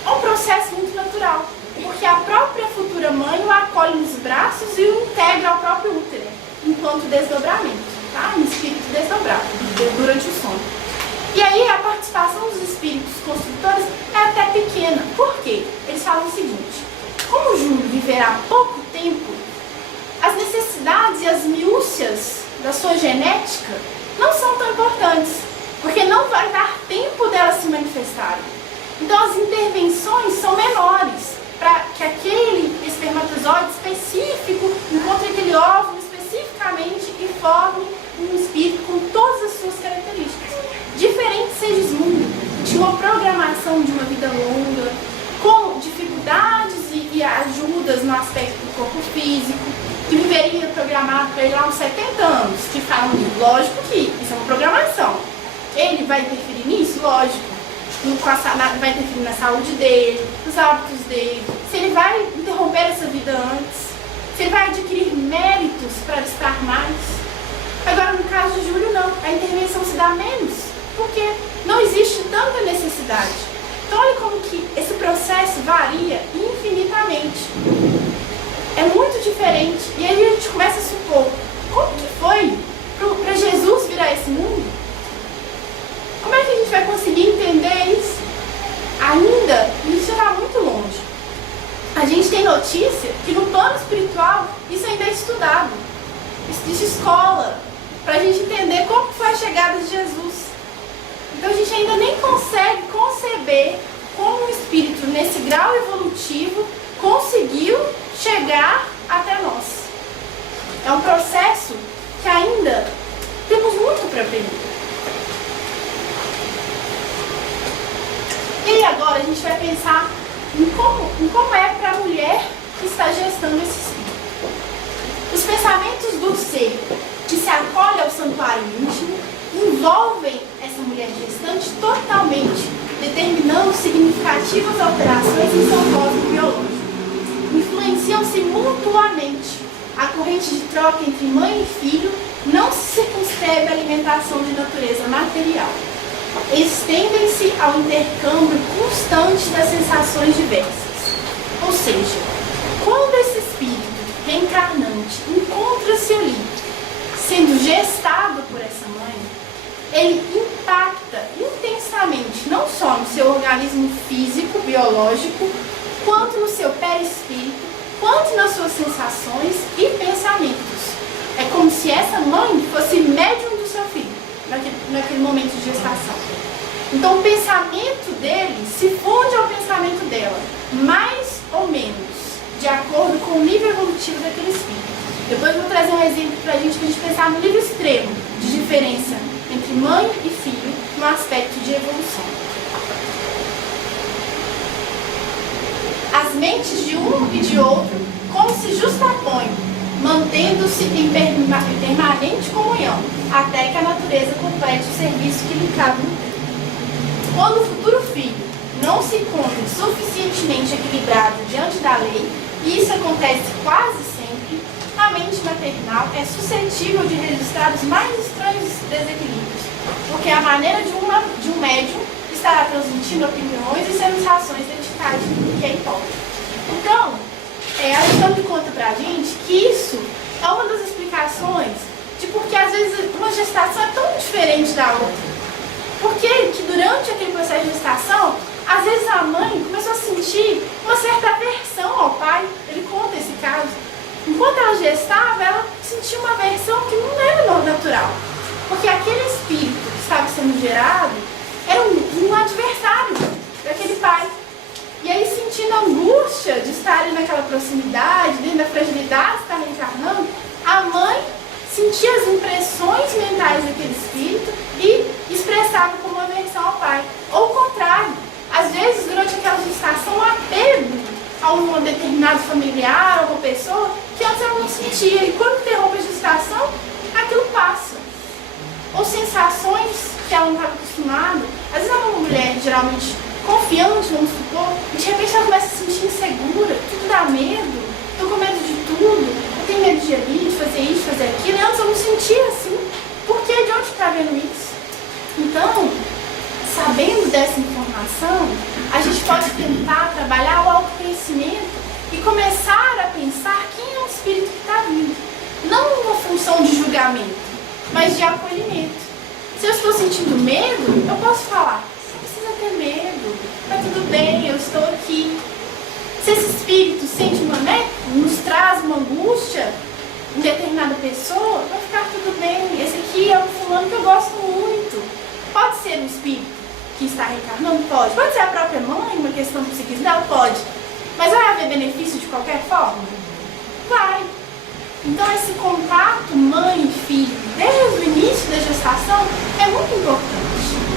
é um processo muito natural, porque a própria futura mãe o acolhe nos braços e o integra ao próprio útero, enquanto desdobramento, tá? Em espírito desdobrado, durante o sono. E aí, a participação dos espíritos construtores é até pequena. Por quê? Eles falam o seguinte: como Júlio viverá pouco tempo, as necessidades e as minúcias da sua genética não são tão importantes, porque não vai dar tempo delas se manifestarem. Então as intervenções são menores, para que aquele espermatozoide específico encontre aquele óvulo especificamente e forme um espírito com todas as suas características. Diferente de Segismundo, que tinha uma programação de uma vida longa, com dificuldades e ajudas no aspecto do corpo físico, que viveria programado para ele lá uns 70 anos, que falam, lógico que isso é uma programação. Ele vai interferir nisso? Lógico. Vai interferir na saúde dele, nos hábitos dele, se ele vai interromper essa vida antes, se ele vai adquirir méritos para estar mais. Agora, no caso de Júlio, não. A intervenção se dá menos, porque não existe tanta necessidade. Então, olha como que esse processo processo varia infinitamente. É muito diferente. E aí a gente começa a supor, como que foi para Jesus vir a esse mundo? Como é que a gente vai conseguir entender isso? Ainda, isso está muito longe. A gente tem notícia que no plano espiritual isso ainda é estudado. Existe escola para a gente entender como foi a chegada de Jesus. Então a gente ainda nem consegue conceber como um espírito nesse grau evolutivo conseguiu chegar até nós. É um processo que ainda temos muito para aprender. E agora a gente vai pensar em como é para a mulher que está gestando esse espírito. Os pensamentos do ser que se acolhe ao santuário íntimo envolvem essa mulher gestante totalmente, determinando significativas alterações em seu cosmo biológico. Influenciam-se mutuamente. A corrente de troca entre mãe e filho não se circunscreve à alimentação de natureza material. Estendem-se ao intercâmbio constante das sensações diversas. Ou seja, quando esse espírito reencarnante encontra-se ali, sendo gestado por essa mãe, ele impacta intensamente não só no seu organismo físico, biológico, quanto no seu perispírito, quanto nas suas sensações e pensamentos. É como se essa mãe fosse médium do seu filho, naquele momento de gestação. Então o pensamento dele se funde ao pensamento dela, mais ou menos, de acordo com o nível evolutivo daquele espírito. Depois eu vou trazer um exemplo para a gente pensar no nível extremo de diferença entre mãe e filho no aspecto de evolução. As mentes de um e de outro como se justapõem, mantendo-se em permanente comunhão, até que a natureza complete o serviço que lhe cabe no tempo. Quando o futuro filho não se encontra suficientemente equilibrado diante da lei, e isso acontece quase sempre, a mente maternal é suscetível de registrar os mais estranhos desequilíbrios, porque a maneira de um médium estará transmitindo opiniões e sensações da entidade que é hipócrita. Então, a Alexandre conta pra gente que isso é uma das explicações de porque às vezes uma gestação é tão diferente da outra. Porque que durante aquele processo de gestação, às vezes a mãe começou a sentir uma certa aversão ao pai. Ele conta esse caso. Enquanto ela gestava, ela sentia uma aversão que não era natural. Porque aquele espírito que estava sendo gerado era um adversário daquele pai. E aí, sentindo a angústia de estar ali naquela proximidade, dentro da fragilidade de estar reencarnando, a mãe sentia as impressões mentais daquele espírito e expressava como aversão ao pai. Ou o contrário, às vezes, durante aquela gestação, um apego a um determinado familiar, a uma pessoa, que antes ela não sentia. E quando interrompe a gestação, aquilo passa. Ou sensações que ela não estava acostumada. Às vezes é uma mulher, geralmente, confiante, vamos supor, e de repente ela começa a se sentir insegura, tudo dá medo, estou com medo de tudo, eu tenho medo de ir ali, de fazer isso, de fazer aquilo, e antes eu não sentia assim. Por que? De onde está vendo isso? Então, sabendo dessa informação, a gente pode tentar trabalhar o autoconhecimento e começar a pensar quem é o espírito que está vindo. Não uma função de julgamento, mas de acolhimento. Se eu estou sentindo medo, eu posso falar, não precisa ter medo, está tudo bem, eu estou aqui. Se esse espírito sente nos traz uma angústia em determinada pessoa, vai ficar tudo bem. Esse aqui é um fulano que eu gosto muito. Pode ser um espírito que está reencarnando? Pode. Pode ser a própria mãe, uma questão do psiquismo dela? Pode. Mas vai haver benefício de qualquer forma? Vai. Então esse contato mãe e filho, desde o início da gestação, é muito importante.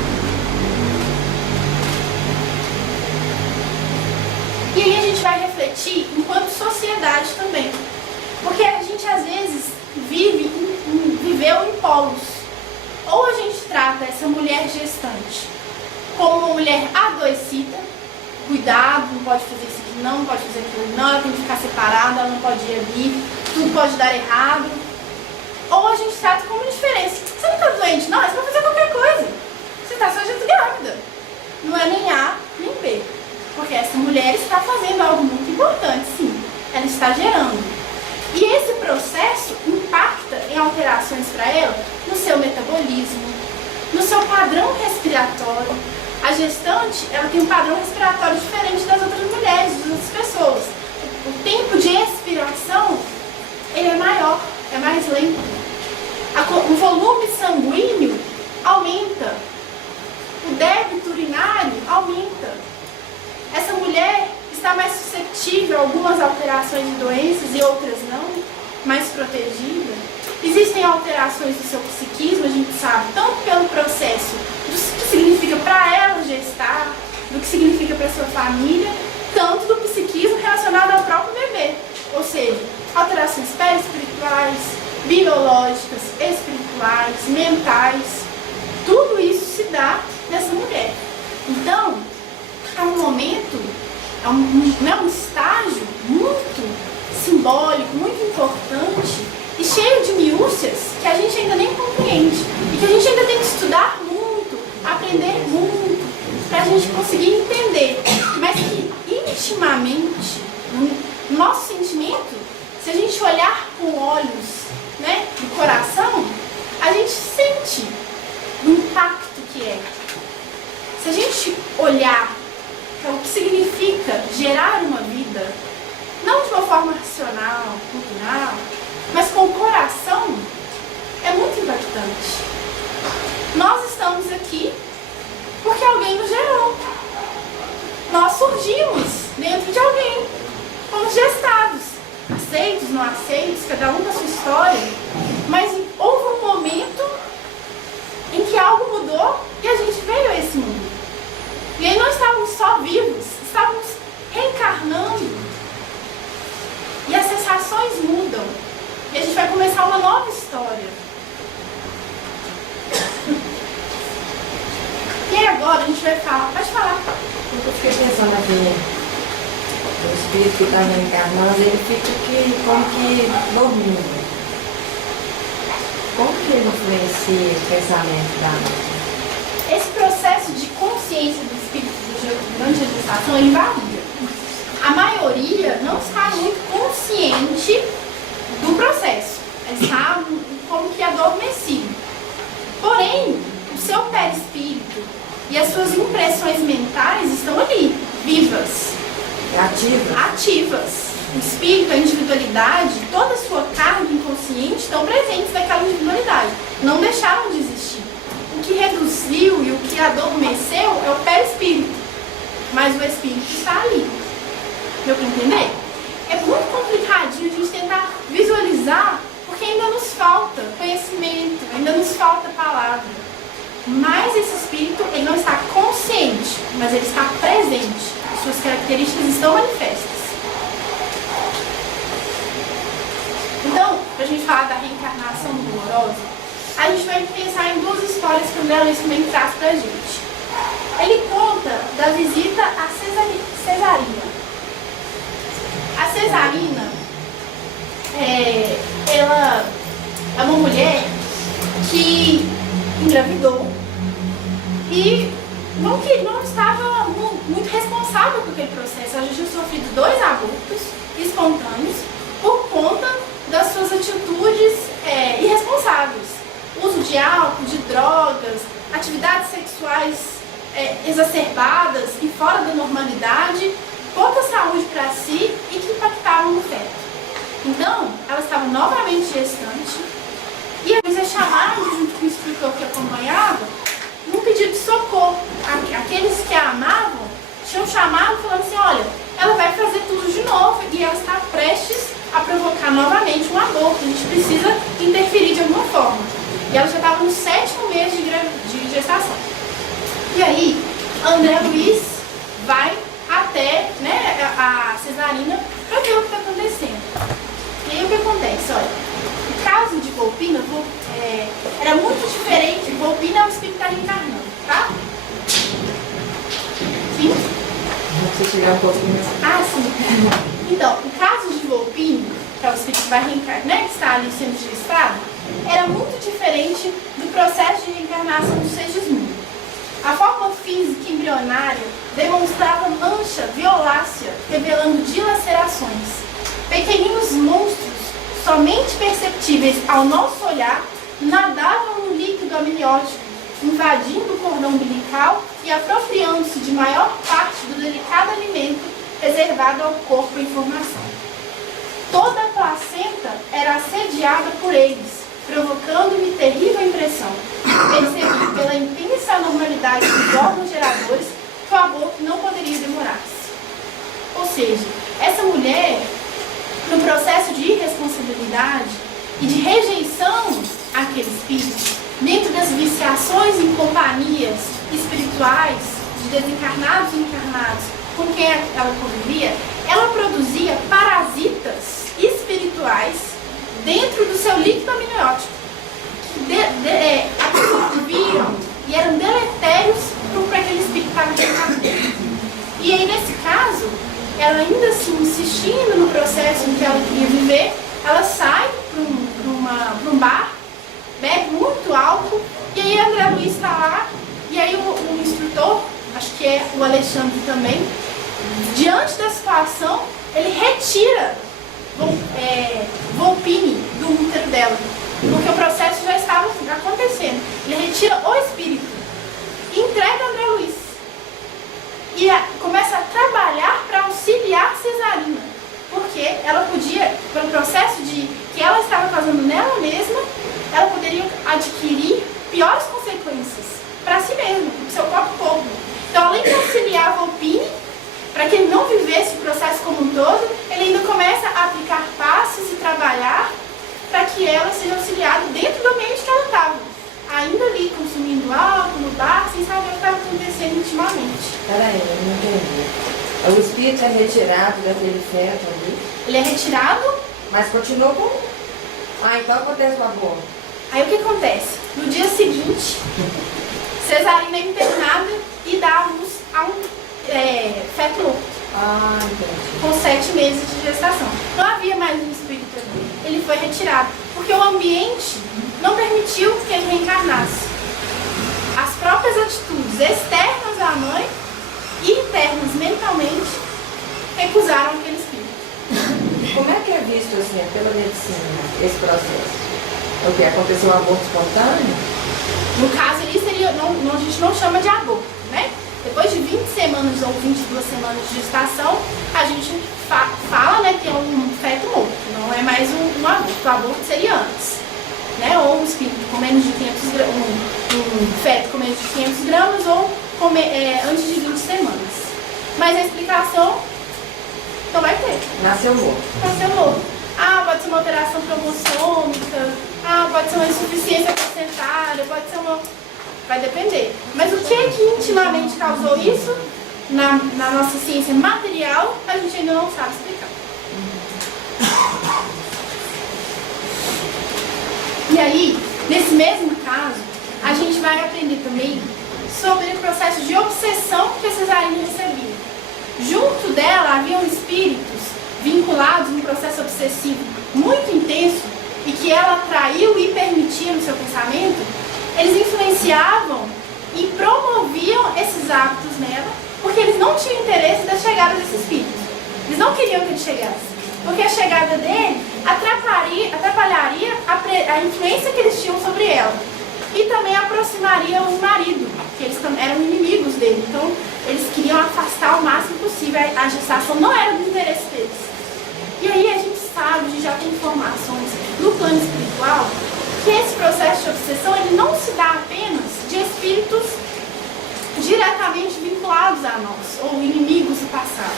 E aí a gente vai refletir enquanto sociedade também. Porque a gente às vezes viveu em polos. Ou a gente trata essa mulher gestante como uma mulher adoecida, cuidado, não pode fazer isso aqui não pode fazer aquilo não, ela tem que ficar separada, ela não pode ir ali, tudo pode dar errado. Ou a gente trata como indiferença. Você não está doente, não, você vai fazer qualquer coisa. Você está só grávida. Não é nem A, nem B. Porque essa mulher está fazendo algo muito importante, sim. Ela está gerando. E esse processo impacta em alterações para ela no seu metabolismo, no seu padrão respiratório. A gestante, ela tem um padrão respiratório diferente das outras mulheres, das outras pessoas. O tempo de expiração, ele é maior, é mais lento. O volume sanguíneo aumenta. O débito urinário aumenta. Essa mulher está mais suscetível a algumas alterações de doenças e outras não, mais protegida. Existem alterações do seu psiquismo, a gente sabe, tanto pelo processo do que significa para ela gestar, do que significa para sua família, tanto do psiquismo relacionado ao próprio bebê. Ou seja, alterações perispirituais, biológicas, espirituais, mentais, tudo isso se dá nessa mulher. Então, é um momento, é um estágio muito simbólico, muito importante e cheio de minúcias que a gente ainda nem compreende e que a gente ainda tem que estudar muito, aprender muito, para a gente conseguir entender, mas que intimamente, no nosso sentimento, se a gente olhar com olhos, né, do coração, a gente sente o impacto que é. Se a gente olhar o que significa gerar uma vida, não de uma forma racional, cultural, mas com o coração, é muito impactante. Nós estamos aqui porque alguém nos gerou. Nós surgimos dentro de alguém. Fomos gestados. Aceitos, não aceitos, cada um com a sua história. Mas houve um momento em que algo mudou e a gente veio a esse mundo. E aí não estávamos só vivos, estávamos reencarnando. E as sensações mudam. E a gente vai começar uma nova história. E aí agora a gente vai falar. Pode falar. Eu fiquei pensando aqui, o espírito que está reencarnando, ele fica aqui como que dormindo. Como que ele influencia o pensamento da mente? Esse processo de consciência do espírito durante a gestação, ele varia. A maioria não está muito consciente do processo. Ele está como que adormecido. Porém, o seu perispírito e as suas impressões mentais estão ali, vivas. Ativas. O espírito, a individualidade, toda a sua carga inconsciente estão presentes naquela individualidade. Não deixaram de existir. O que reduziu e o que adormeceu é o perispírito. Mas o espírito está ali. Deu para entender? É muito complicadinho a gente tentar visualizar, porque ainda nos falta conhecimento, ainda nos falta palavra. Mas esse espírito, ele não está consciente, mas ele está presente. As suas características estão manifestas. Então, para a gente falar da reencarnação dolorosa, a gente vai pensar em duas histórias que o André Luiz também traz para a gente. Ele conta da visita a Cesarina. A Cesarina, ela é uma mulher que engravidou e não estava muito responsável por aquele processo. Ela já tinha sofrido 2 abortos espontâneos por conta das suas atitudes irresponsáveis. Uso de álcool, de drogas, atividades sexuais exacerbadas e fora da normalidade, pouca saúde para si e que impactavam no feto. Então, ela estava novamente gestante e eles é chamado, junto com o instrutor que acompanhava, num pedido de socorro. Aqueles que a amavam tinham chamado falando assim, olha, ela vai fazer tudo de novo e ela está prestes a provocar novamente um aborto, a gente precisa interferir de alguma forma. E ela já estava no 7º mês de gestação. E aí, André Luiz vai até a Cesarina para ver o que está acontecendo. E aí o que acontece? Olha, o caso de Volpina era muito diferente. Volpina é um espírito que está reencarnando, tá? Sim? Se chegar um pouquinho. Ah, sim. Então, o caso de Volpina, que é o espírito que vai reencarnar, que está ali sendo gestado, era muito diferente do processo de reencarnação do Segismundo. A forma física embrionária demonstrava mancha violácea, revelando dilacerações. Pequeninos monstros, somente perceptíveis ao nosso olhar, nadavam no líquido amniótico, invadindo o cordão umbilical e apropriando-se de maior parte do delicado alimento reservado ao corpo em formação. Toda a placenta era assediada por eles, provocando-me terrível impressão. Percebi pela intensa anormalidade dos órgãos geradores que o aborto não poderia demorar-se. Ou seja, essa mulher, no processo de irresponsabilidade e de rejeição àquele espírito, dentro das viciações em companhias espirituais, de desencarnados e encarnados com quem ela convivia, ela produzia parasitas espirituais dentro do seu líquido amniótico, que absorviam e eram deletérios para aquele espírito que estava reencarnando. E aí, nesse caso, ela ainda assim insistindo no processo em que ela queria viver, ela sai para um bar, bebe muito álcool, e aí a André Luiz está lá, e aí o instrutor, acho que é o Alexandre também, diante da situação, ele retira Volpini do útero dela, porque o processo já estava acontecendo. Ele retira o espírito e entrega a André Luiz. E começa a trabalhar para auxiliar Cesarina, porque ela podia, pelo processo que ela estava causando nela mesma, ela poderia adquirir piores consequências para si mesma, para o seu próprio corpo. Então, além de auxiliar Volpini, para que ele não vivesse o processo como um todo, ele ainda começa a aplicar passos e trabalhar para que ela seja auxiliada dentro do ambiente que ela estava. Ainda ali, consumindo álcool no bar, sem saber o que estava acontecendo intimamente. Peraí, eu não entendi. O espírito é retirado daquele feto ali? Ele é retirado. Mas continua com... então acontece o aborto. Aí o que acontece? No dia seguinte, Cesarina é internada e dá à luz a um feto morto. Entendi. Com 7 meses de gestação. Não havia mais um espírito ali. Ele foi retirado, porque o ambiente não permitiu que ele reencarnasse. As próprias atitudes externas à mãe e internas mentalmente recusaram aquele espírito. Como é que é visto assim, pela medicina, esse processo? O que? Aconteceu um aborto espontâneo? No caso, ali seria, a gente não chama de aborto, né? Depois de 20 semanas ou 22 semanas de gestação, a gente fala, né, que é um feto morto, não é mais um aborto. O aborto seria antes, né? Ou um espírito com menos de 500 gramas, um feto com menos de 500 gramas ou antes de 20 semanas. Mas a explicação não vai ter. Nasceu morto. Nasceu morto. Pode ser uma alteração cromossômica, pode ser uma insuficiência placentária, pode ser uma... Vai depender. Mas o que é que intimamente causou isso? Na nossa ciência material, a gente ainda não sabe explicar. E aí, nesse mesmo caso, a gente vai aprender também sobre o processo de obsessão que a Cesarina recebia. Junto dela haviam espíritos vinculados num processo obsessivo muito intenso e que ela atraiu e permitia no seu pensamento. Eles influenciavam e promoviam esses hábitos nela, porque eles não tinham interesse da chegada desse espírito. Eles não queriam que ele chegasse, porque a chegada dele atrapalharia a influência que eles tinham sobre ela. E também aproximaria o marido, que eles eram inimigos dele. Então, eles queriam afastar o máximo possível. A gestação não era do interesse deles. E aí a gente já tem informações no plano espiritual, que esse processo de obsessão ele não se dá apenas de espíritos diretamente vinculados a nós, ou inimigos do passado.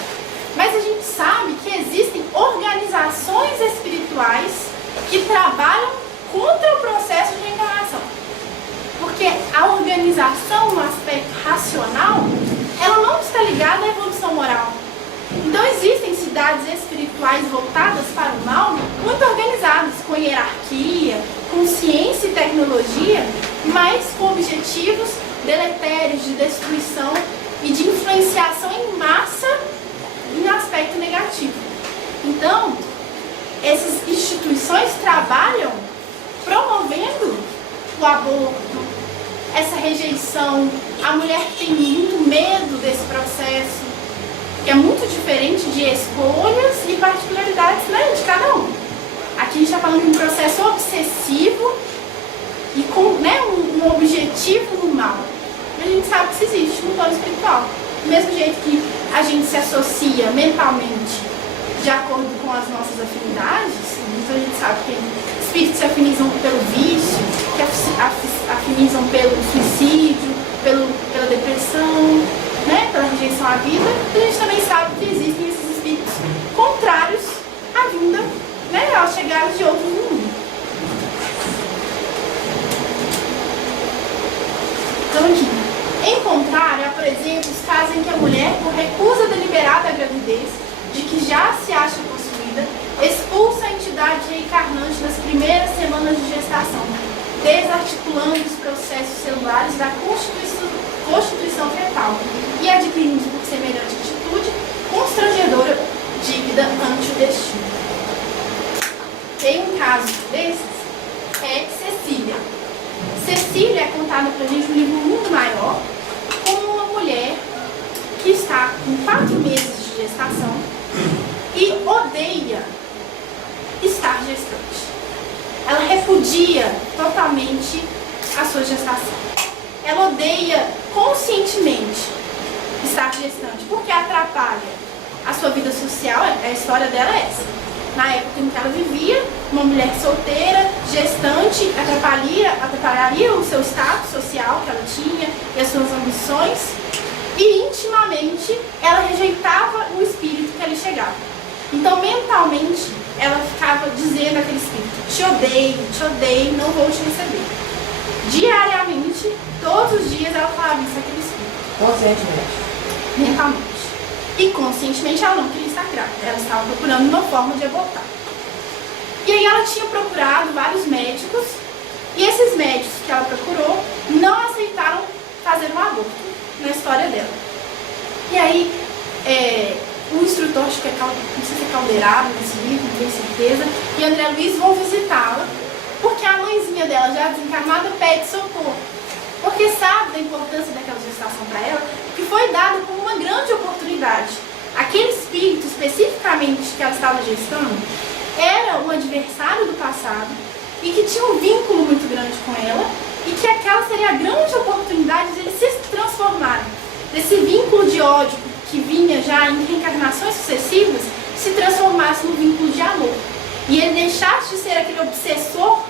Mas a gente sabe que existem organizações espirituais que trabalham contra o processo de reencarnação. Porque a organização, no aspecto racional, ela não está ligada à evolução moral. Então existem cidades espirituais voltadas para o mal, muito organizadas, com hierarquia, com ciência e tecnologia, mas com objetivos deletérios de destruição e de influenciação em massa em aspecto negativo. Então, essas instituições trabalham promovendo o aborto, essa rejeição A mulher tem muito medo desse processo, que é muito diferente de escolhas e particularidades, né, de cada um. Aqui a gente está falando de um processo obsessivo e com, né, um objetivo no mal. E a gente sabe que isso existe no plano espiritual. Do mesmo jeito que a gente se associa mentalmente de acordo com as nossas afinidades, então a gente sabe que espíritos se afinizam pelo vício, que afinizam pelo suicídio, pela depressão, né, pela rejeição à vida. A gente também sabe que existem esses espíritos contrários à vinda, né, ao chegar de outros no mundo. Então aqui, em contrário, por exemplo, os casos em que a mulher, por recusa deliberada à gravidez, de que já se acha possuída, expulsa a entidade reencarnante nas primeiras semanas de gestação, desarticulando os processos celulares da constituição fetal e adquirindo por semelhante atitude constrangedora dívida ante o destino. Tem um caso desses, é Cecília. Cecília é contada pra gente no livro Mundo Maior como uma mulher que está com 4 meses de gestação e odeia estar gestante. Ela repudia totalmente a sua gestação. Ela odeia conscientemente estar gestante, porque atrapalha a sua vida social. A história dela é essa. Na época em que ela vivia, uma mulher solteira, gestante, atrapalharia o seu status social que ela tinha e as suas ambições, e intimamente ela rejeitava o espírito que ali chegava. Então, mentalmente, ela ficava dizendo àquele espírito: te odeio, não vou te receber. Diariamente, todos os dias, ela falava isso àquele espírito. Conscientemente. Mentalmente. E conscientemente ela não queria estar grávida. Ela estava procurando uma forma de abortar. E aí ela tinha procurado vários médicos, e esses médicos que ela procurou não aceitaram fazer um aborto na história dela. E aí, o instrutor, acho que não sei se é Caldeirado nesse livro, não tenho certeza, e André Luiz vão visitá-la, porque a mãezinha dela, já desencarnada, pede socorro. Porque sabe da importância daquela gestação para ela, que foi dada como uma grande oportunidade. Aquele espírito, especificamente, que ela estava gestando, era um adversário do passado e que tinha um vínculo muito grande com ela, e que aquela seria a grande oportunidade de eles se transformarem. Desse vínculo de ódio que vinha já em reencarnações sucessivas, se transformasse num vínculo de amor. E ele deixasse de ser aquele obsessor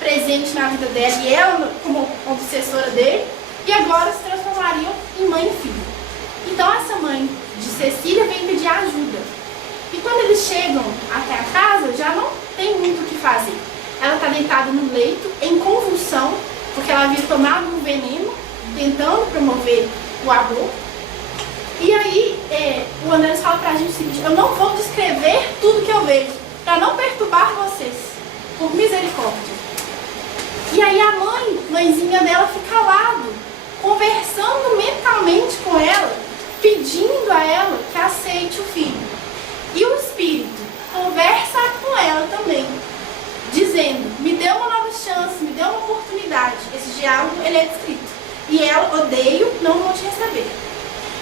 presente na vida dela, e ela como obsessora dele, e agora se transformariam em mãe e filho. Então essa mãe de Cecília vem pedir ajuda. E quando eles chegam até a casa, já não tem muito o que fazer. Ela está deitada no leito, em convulsão, porque ela havia tomado um veneno, tentando promover o aborto. E aí o André fala pra gente o seguinte: eu não vou descrever tudo que eu vejo, para não perturbar vocês, por misericórdia. E aí a mãezinha dela fica ao lado, conversando mentalmente com ela, pedindo a ela que aceite o filho. E o espírito conversa com ela também, dizendo: me dê uma nova chance, me dê uma oportunidade. Esse diálogo, ele é descrito. E ela: odeio, não vou te receber.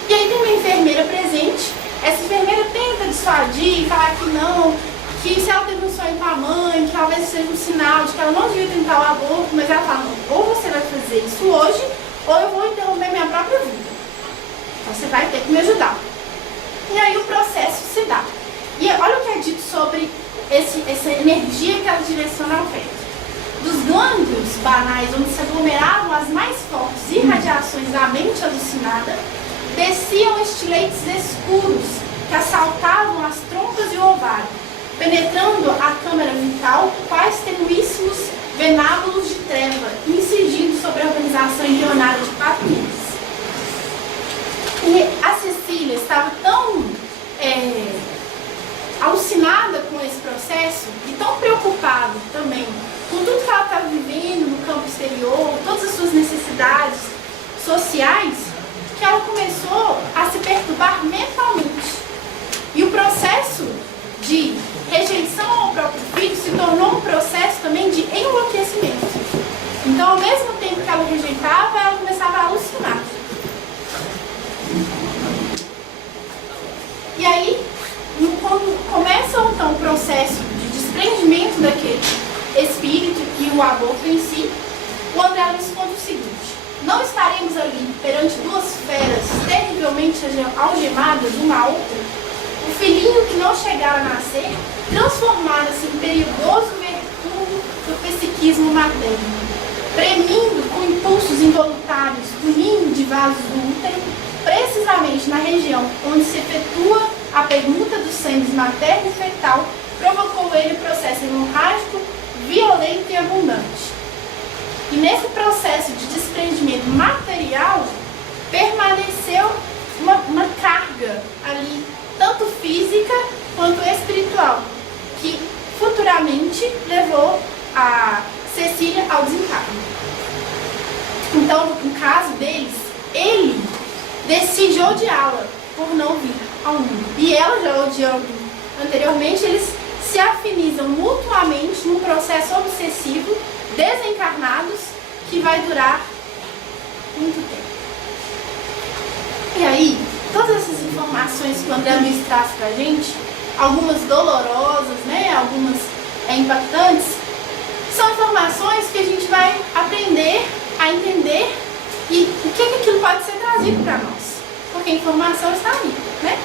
E aí tem uma enfermeira presente. Essa enfermeira tenta dissuadir, falar que não, que se ela teve um sonho com a mãe, que talvez seja um sinal de que ela não devia tentar o aborto, mas ela fala: não, ou você vai fazer isso hoje, ou eu vou interromper minha própria vida. Então você vai ter que me ajudar. E aí o processo se dá. E olha o que é dito sobre essa energia que ela direciona ao feto. Dos gânglios banais, onde se aglomeravam as mais fortes irradiações da mente alucinada, desciam estiletes escuros que assaltavam as trompas e o ovário, penetrando a câmara vital quais tenuíssimos venábulos de treva, incidindo sobre a organização embrionária de 4 meses. E a Cecília estava tão alucinada com esse processo e tão preocupada também com tudo que ela estava vivendo no campo exterior, todas as suas necessidades sociais, que ela começou a se perturbar mentalmente. E o processo de rejeição ao próprio filho se tornou um processo também de enlouquecimento. Então, ao mesmo tempo que ela rejeitava, ela começava a alucinar. E aí, quando começa então o processo de desprendimento daquele espírito e o aborto em si, o André Luiz conta o seguinte: não estaremos ali perante duas feras terrivelmente algemadas uma à outra, o filhinho que não chegara a nascer transformara-se em perigoso vertugo do psiquismo materno, premindo com impulsos involuntários do ninho de vasos do útero, precisamente na região onde se efetua a permuta dos sangues materno e fetal, provocou ele o processo hemorrágico violento e abundante. E nesse processo de desprendimento material, permaneceu uma carga ali, tanto física quanto espiritual, que futuramente levou a Cecília ao desencarne. Então, no caso deles, ele decide odiá-la por não vir ao mundo. E ela, já odiando anteriormente, eles se afinizam mutuamente num processo obsessivo, desencarnados, que vai durar muito tempo. E aí, todas essas informações que o André Luiz traz pra gente, algumas dolorosas, né, algumas impactantes, são informações que a gente vai aprender a entender e o que aquilo pode ser trazido para nós, porque a informação está ali, né?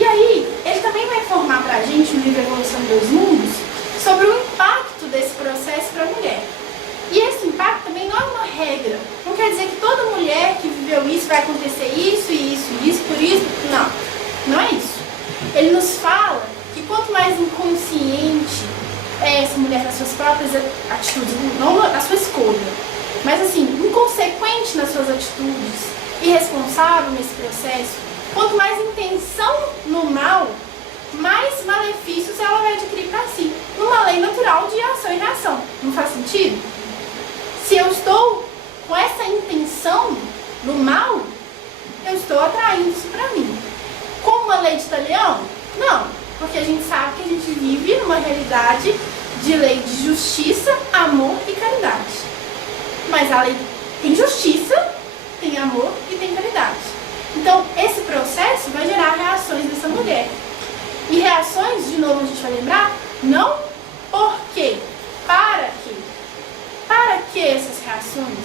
E aí, ele também vai informar para a gente no livro Evolução dos Mundos sobre o impacto desse processo para a mulher. E esse impacto também não é uma regra, não quer dizer que toda mulher que viveu isso vai acontecer isso, por isso, não é isso. Ele nos fala que quanto mais inconsciente é essa mulher nas suas próprias atitudes, não na sua escolha, mas assim, inconsequente nas suas atitudes, irresponsável nesse processo, quanto mais intenção no mal, mais malefícios ela vai adquirir para si, numa lei natural de ação e reação. Não faz sentido? Se eu estou com essa intenção no mal, eu estou atraindo isso para mim. Como uma lei de talião? Não, porque a gente sabe que a gente vive numa realidade de lei de justiça, amor e caridade. Mas a lei tem justiça, tem amor e tem caridade. Então, esse processo vai gerar reações dessa mulher. E reações, de novo, a gente vai lembrar, não por quê, para quê. Para que essas reações?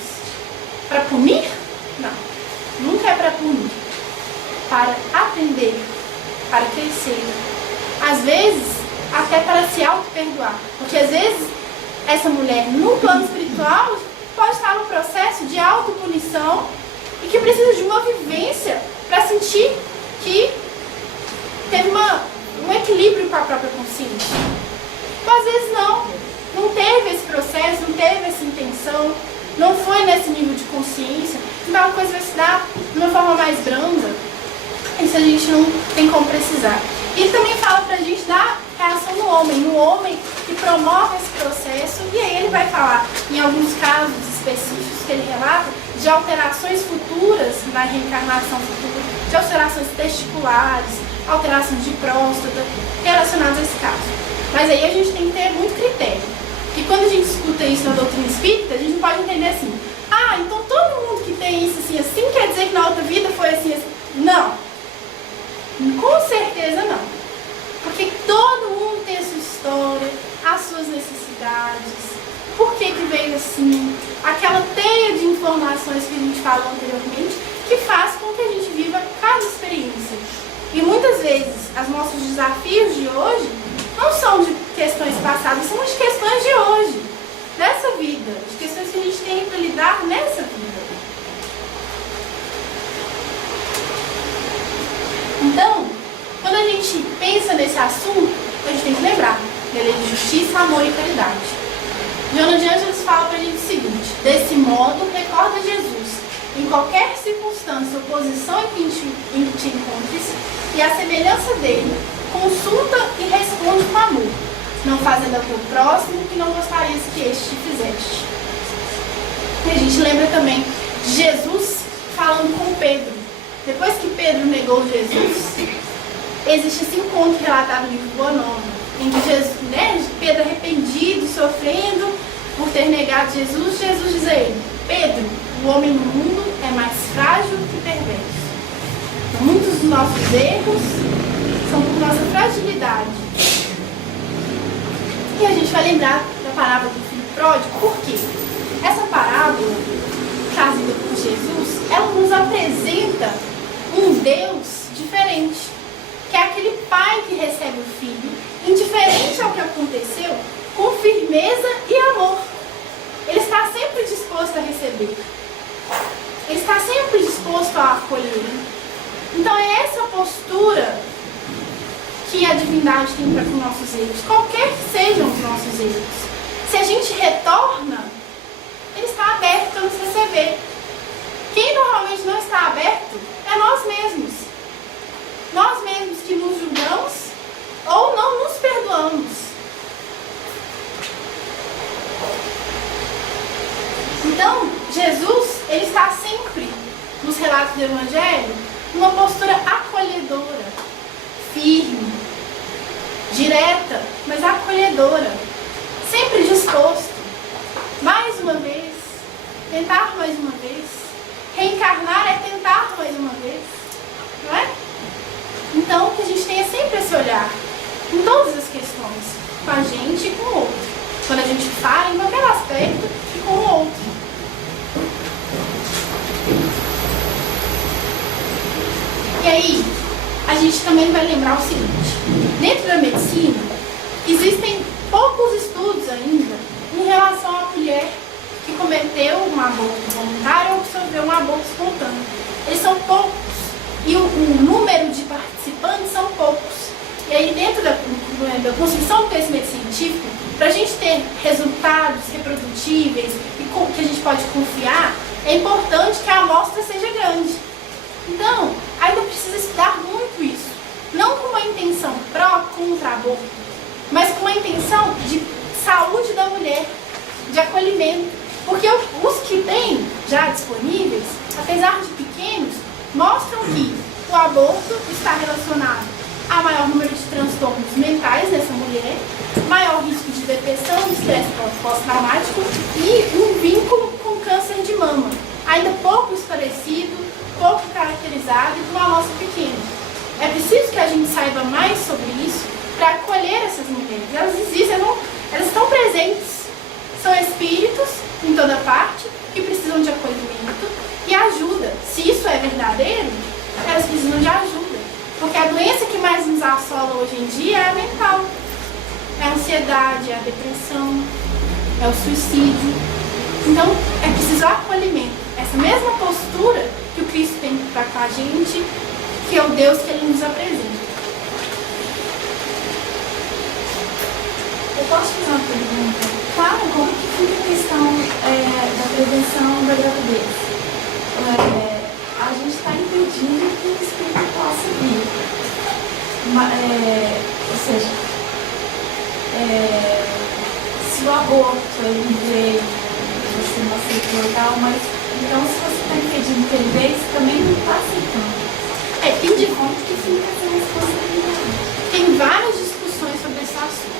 Para punir? Não, nunca é para punir. Para aprender, para crescer. Às vezes, até para se auto-perdoar. Porque às vezes, essa mulher, no plano espiritual, pode estar no processo de autopunição e que precisa de uma vivência para sentir que teve um equilíbrio com a própria consciência. Mas às vezes não teve esse processo, não teve essa intenção, não foi nesse nível de consciência, então a coisa vai se dar de uma forma mais branda. Isso a gente não tem como precisar. E ele também fala pra gente da reação no homem que promove esse processo, e aí ele vai falar, em alguns casos específicos que ele relata, de alterações futuras na reencarnação futura, de alterações testiculares, alterações de próstata, relacionadas a esse caso. Mas aí a gente tem que ter muito critério. E quando a gente escuta isso na doutrina espírita, a gente pode entender assim, então todo mundo que tem isso assim, quer dizer que na outra vida foi assim. Não. Com certeza não. Porque todo mundo tem a sua história, as suas necessidades, por que veio assim, aquela teia de informações que a gente falou anteriormente, que faz com que a gente viva cada experiência. E muitas vezes, os nossos desafios de hoje não são de questões passadas, são de questões de hoje, dessa vida, de questões que a gente tem para lidar nessa vida. Então, quando a gente pensa nesse assunto, a gente tem que lembrar da lei de justiça, amor e caridade. Joana de Ângeles fala para a gente o seguinte: desse modo, recorda Jesus, em qualquer circunstância ou posição em que te encontres, e a semelhança dele, consulta e responde com amor, não fazendo ao teu próximo o que não gostarias que este te fizeste. E a gente lembra também de Jesus falando com Pedro. Depois que Pedro negou Jesus, existe esse encontro relatado no livro Boa Nova, em que Jesus, Pedro arrependido, sofrendo por ter negado Jesus, Jesus diz a ele: Pedro, o homem no mundo é mais frágil que perverso. Muitos dos nossos erros são por nossa fragilidade. E a gente vai lembrar da parábola do filho pródigo, por quê? Essa parábola, trazida por Jesus, ela nos apresenta um Deus diferente, que é aquele pai que recebe o filho, indiferente ao que aconteceu, com firmeza e amor. Ele está sempre disposto a receber. Ele está sempre disposto a acolher. Então é essa postura que a divindade tem para com nossos erros, qualquer que sejam os nossos erros. Se a gente retorna, ele está aberto a nos receber. Quem normalmente não está aberto é nós mesmos. Nós mesmos que nos julgamos ou não nos perdoamos. Então, Jesus, ele está sempre, nos relatos do Evangelho, numa postura acolhedora, firme, direta, mas acolhedora, sempre disposto, mais uma vez, tentar mais uma vez, reencarnar é tentar mais uma vez, não é? Então, que a gente tenha sempre esse olhar, em todas as questões, com a gente e com o outro, quando a gente fala em qualquer aspecto e com o outro. E aí, a gente também vai lembrar o seguinte, dentro da medicina, existem poucos estudos ainda em relação à mulher que cometeu um aborto voluntário ou que sofreu um aborto espontâneo. Eles são poucos e o número de participantes são poucos. E aí, dentro da construção do conhecimento científico, para a gente ter resultados reprodutíveis e que a gente pode confiar, é importante que a amostra seja grande. Então, ainda precisa estudar muito isso. Não com uma intenção contra aborto, mas com uma intenção de saúde da mulher, de acolhimento. Porque os que têm já disponíveis, apesar de pequenos, mostram que o aborto está relacionado a maior número de transtornos mentais nessa mulher, maior risco de depressão, estresse pós-traumático e um vínculo com câncer de mama, ainda pouco esclarecido, pouco caracterizado e com uma amostra pequena. É preciso que a gente saiba mais sobre isso para acolher essas mulheres. Elas existem, elas estão presentes, são espíritos em toda parte que precisam de acolhimento e ajuda. Se isso é verdadeiro, elas precisam de ajuda. Porque a doença que mais nos assola hoje em dia é a mental. É a ansiedade, é a depressão, é o suicídio. Então, é preciso acolhimento. Essa mesma postura que o Cristo tem para com a gente, que é o Deus que Ele nos apresenta. Eu posso fazer uma pergunta? Claro. Como que fica a questão da prevenção da gravidez? A gente está impedindo que o espírito possa vir. Ou seja, se o aborto ele veio, você não aceitou e tal, mas então se você está impedindo que ele veio, você também não está aceitando. E de Como que fica essa responsabilidade? tem várias discussões sobre esse assunto.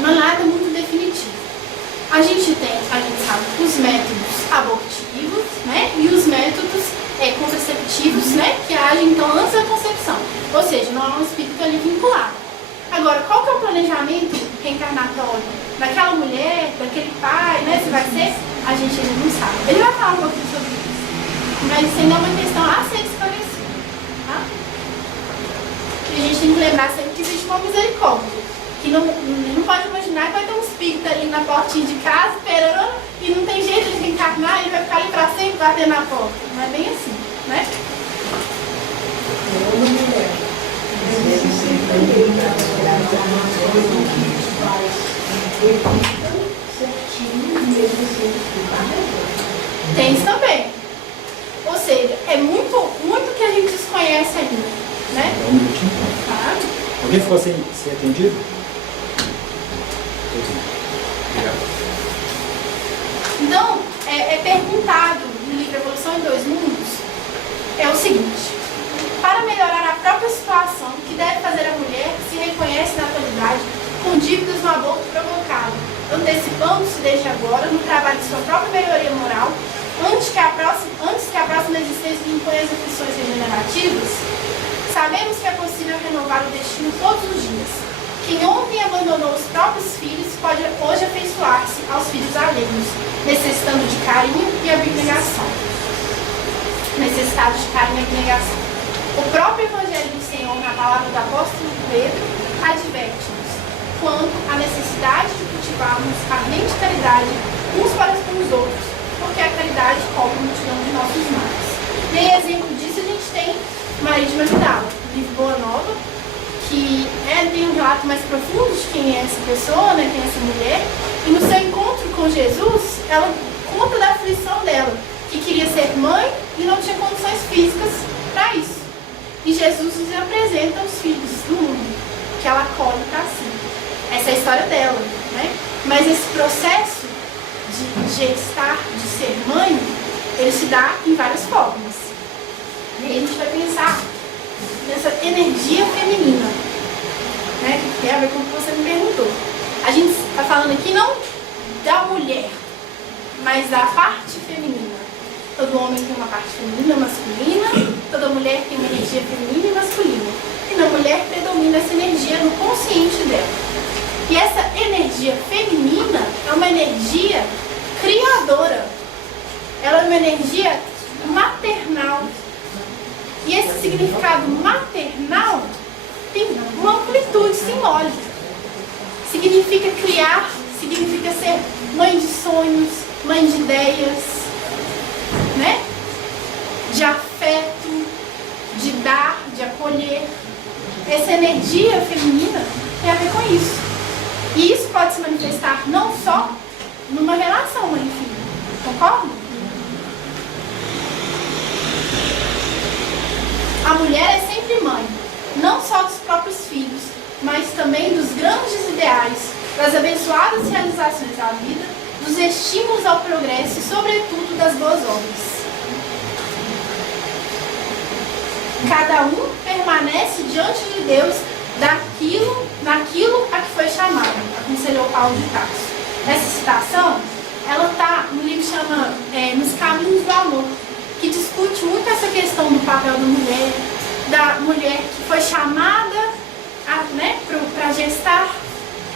Não é nada muito definitivo. A gente sabe os métodos abortivos, né, e os métodos contraceptivos, né, que agem então antes da concepção. Ou seja, não há um espírito ali vinculado. Agora, qual que é o planejamento reencarnatório daquela mulher, daquele pai, né, se vai ser? A gente ainda não sabe. Ele vai falar um pouquinho sobre isso. Mas isso ainda é uma questão a ser esclarecida. Tá? E a gente tem que lembrar sempre que existe uma misericórdia. Que não pode imaginar que vai ter um espírito ali na portinha de casa esperando e não tem jeito de reencarnar, ele vai ficar ali para sempre batendo na porta. Não é bem assim, né? Tem isso também. Ou seja, é muito que a gente desconhece ainda, né? Claro. Alguém ficou sem ser atendido? Então, é perguntado no livro Evolução em Dois Mundos, é o seguinte: para melhorar a própria situação, que deve fazer a mulher que se reconhece na atualidade com dívidas no aborto provocado, antecipando-se desde agora no trabalho de sua própria melhoria moral, antes que a próxima existência lhe imponha as aflições regenerativas? sabemos que é possível renovar o destino todos os dias. Quem ontem abandonou os próprios filhos pode hoje afeiçoar-se aos filhos alheios, necessitando de carinho e abnegação. Necessitado de carinho e abnegação. O próprio Evangelho do Senhor, na palavra do apóstolo Pedro, adverte-nos quanto à necessidade de cultivarmos ardente caridade uns para com os outros, porque a caridade cobre a multidão de nossos males. E em exemplo disso a gente tem Maria de Magdala, livro Boa Nova, que tem um relato mais profundo de quem é essa pessoa, né, quem é essa mulher, e no seu encontro com Jesus, ela conta da aflição dela, que queria ser mãe e não tinha condições físicas para isso. E Jesus nos apresenta os filhos do mundo, que ela acolhe para si. Essa é a história dela, né? Mas esse processo de gestar, de ser mãe, ele se dá em várias formas. E aí a gente vai pensar nessa energia feminina, né? Que tem a ver com o que você me perguntou. A gente está falando aqui não da mulher, mas da parte feminina. Todo homem tem uma parte feminina e masculina, toda mulher tem uma energia feminina e masculina. E na mulher predomina essa energia no consciente dela. E essa energia feminina é uma energia criadora. Ela é uma energia maternal. E esse significado maternal tem uma amplitude simbólica. Significa criar, significa ser mãe de sonhos, mãe de ideias, né? De afeto, de dar, de acolher. Essa energia feminina tem a ver com isso. E isso pode se manifestar não só numa relação mãe e filho. Concorda? A mulher é sempre mãe, não só dos próprios filhos, mas também dos grandes ideais, das abençoadas realizações da vida, dos estímulos ao progresso e, sobretudo, das boas obras. Cada um permanece diante de Deus naquilo a que foi chamado, aconselhou Paulo de Tarso. Essa citação, ela está no livro que chama Nos Caminhos do Amor, que discute muito essa questão do papel da mulher que foi chamada para gestar,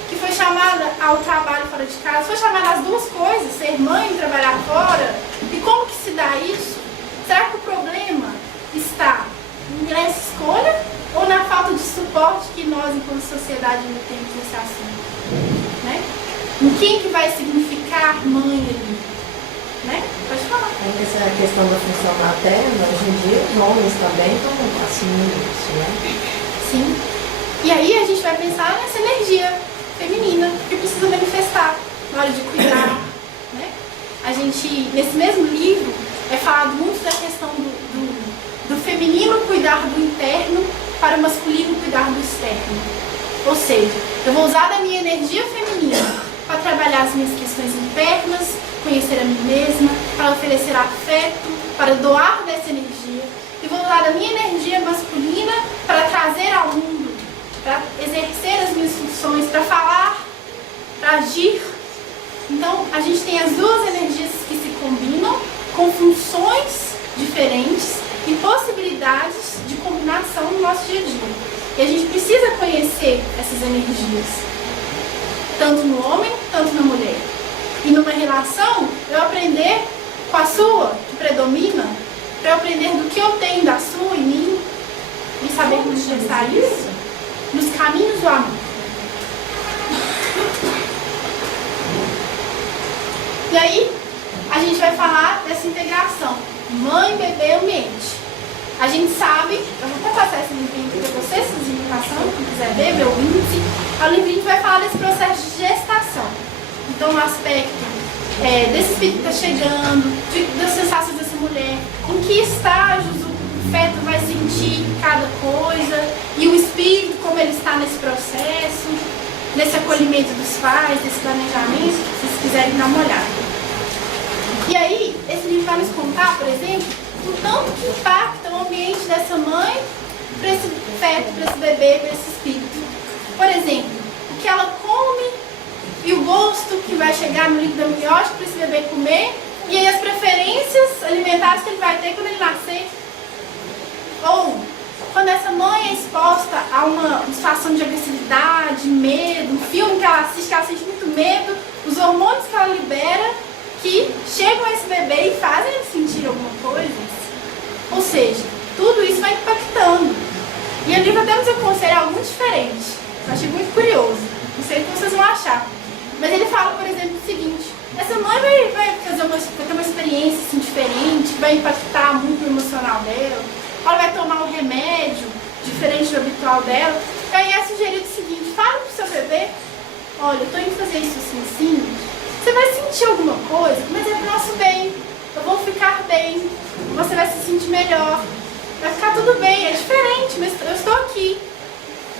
que foi chamada ao trabalho fora de casa, foi chamada às duas coisas, ser mãe e trabalhar fora. E como que se dá isso? Será que o problema está nessa escolha ou na falta de suporte que nós, enquanto sociedade, ainda temos nesse assunto? Né? Em quem que vai significar mãe ali? Né? Pode falar. Essa questão da função materna, hoje em dia, os homens também estão assumindo isso, né? Sim. E aí a gente vai pensar nessa energia feminina que precisa manifestar na hora de cuidar, né? A gente, nesse mesmo livro, é falado muito da questão do feminino cuidar do interno para o masculino cuidar do externo. Ou seja, eu vou usar da minha energia feminina para trabalhar as minhas questões internas, conhecer a mim mesma, para oferecer afeto, para doar dessa energia. E vou usar da minha energia masculina para trazer ao mundo, para exercer as minhas funções, para falar, para agir. Então, a gente tem as duas energias que se combinam com funções diferentes e possibilidades de combinação no nosso dia a dia. E a gente precisa conhecer essas energias, tanto no homem, tanto na mulher. E numa relação, eu aprender com a sua, que predomina, para eu aprender do que eu tenho da sua em mim e saber manifestar isso nos caminhos do amor. E aí, a gente vai falar dessa integração mãe, bebê, ambiente. A gente sabe, eu vou passar esse livrinho aqui para vocês, essa indicação, quem quiser ver, meu índice. É o livrinho que vai falar desse processo de gestação. Então, no aspecto desse espírito que está chegando, das sensações dessa mulher, em que estágios o feto vai sentir cada coisa, e o espírito, como ele está nesse processo, nesse acolhimento dos pais, desse planejamento, se vocês quiserem dar uma olhada. E aí, esse livro vai nos contar, por exemplo, o tanto que impacta o ambiente dessa mãe para esse feto, para esse bebê, para esse espírito. Por exemplo, o que ela come e o gosto que vai chegar no líquido amniótico para esse bebê comer, e aí as preferências alimentares que ele vai ter quando ele nascer. Ou quando essa mãe é exposta a uma situação de agressividade, medo, um filme que ela sente muito medo, os hormônios que ela libera, que chegam a esse bebê e fazem ele sentir alguma coisa. Ou seja, tudo isso vai impactando. E o livro até nos aconselha algo diferente. Eu achei muito curioso. Não sei o que vocês vão achar. Mas ele fala, por exemplo, o seguinte: essa mãe vai ter uma experiência assim, diferente, que vai impactar muito o emocional dela. Ela vai tomar um remédio diferente do habitual dela. E aí é sugerido o seguinte: fala pro seu bebê: olha, eu tô indo fazer isso assim. Você vai sentir alguma coisa, mas é pro nosso bem. Eu vou ficar bem. Você vai se sentir melhor. Vai ficar tudo bem. É diferente, mas eu estou aqui.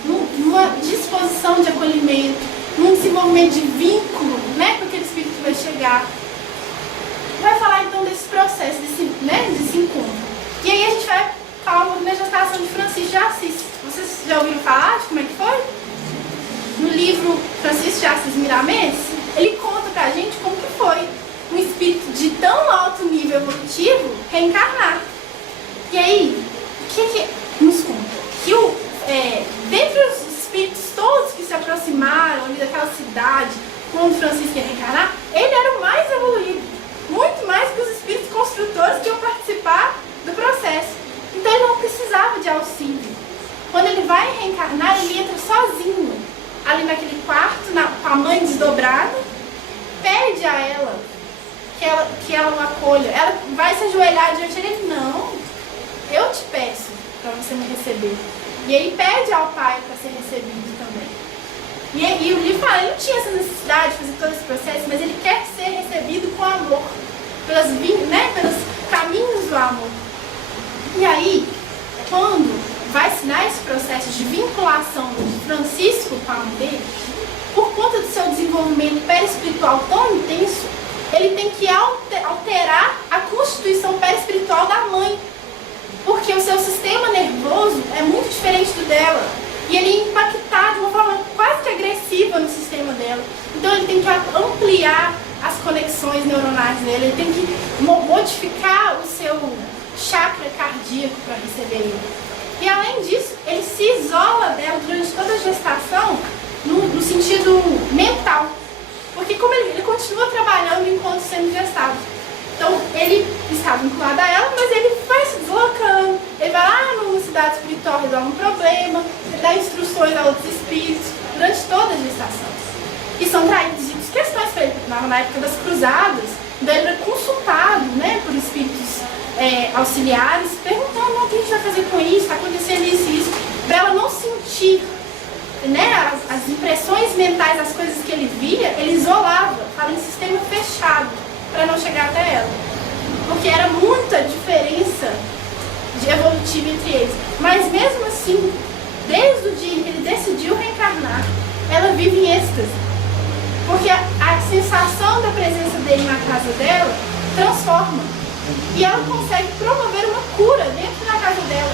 Numa disposição de acolhimento, num desenvolvimento de vínculo, né, com aquele espírito que vai chegar. Vai falar então desse processo, desse encontro. E aí a gente vai falar um pouco da gestação de Francisco de Assis. Vocês já ouviram falar de como é que foi? No livro Francisco de Assis Miramês, ele conta pra gente como que foi um espírito de tão alto nível evolutivo reencarnar. E aí, o que nos conta? Que dentre os espíritos todos que se aproximaram ali daquela cidade, quando Francisco ia reencarnar, ele era o mais evoluído. Muito mais que os espíritos construtores que iam participar do processo. Então ele não precisava de auxílio. Quando ele vai reencarnar, ele entra sozinho, ali naquele quarto, com a mãe desdobrada, pede a ela que ela o acolha. Ela vai se ajoelhar diante dele. Não, eu te peço para você me receber. E ele pede ao pai para ser recebido também. E o livro fala, ele não tinha essa necessidade de fazer todo esse processo, mas ele quer ser recebido com amor, pelos caminhos do amor. E aí, quando vai assinar esse processo de vinculação de Francisco com a mãe dele, por conta do seu desenvolvimento perispiritual tão intenso, ele tem que alterar a constituição perispiritual da mãe, porque o seu sistema nervoso é muito diferente do dela. E ele ia impactar de uma forma quase que agressiva no sistema dela. Então ele tem que ampliar as conexões neuronais dele, ele tem que modificar o seu chakra cardíaco para receber ele. E além disso, ele se isola dela durante toda a gestação no sentido mental. Porque como ele continua trabalhando enquanto sendo gestado. Então ele está vinculado a ela, mas ele vai se deslocando. Ele vai lá numa cidade espiritual, resolve um problema, ele dá instruções a outros espíritos durante toda a gestação. E são trazidas questões para ele. Na época das cruzadas, então ele era consultado, né, por espíritos auxiliares, perguntando o que a gente vai fazer com isso, está acontecendo isso e isso, para ela não sentir, né, as impressões mentais, as coisas que ele via, ele isolava, estava em sistema fechado, para não chegar até ela. Porque era muita diferença de evolutiva entre eles. Mas mesmo assim, desde o dia em que ele decidiu reencarnar, ela vive em êxtase. Porque a sensação da presença dele na casa dela transforma. E ela consegue promover uma cura dentro da casa dela.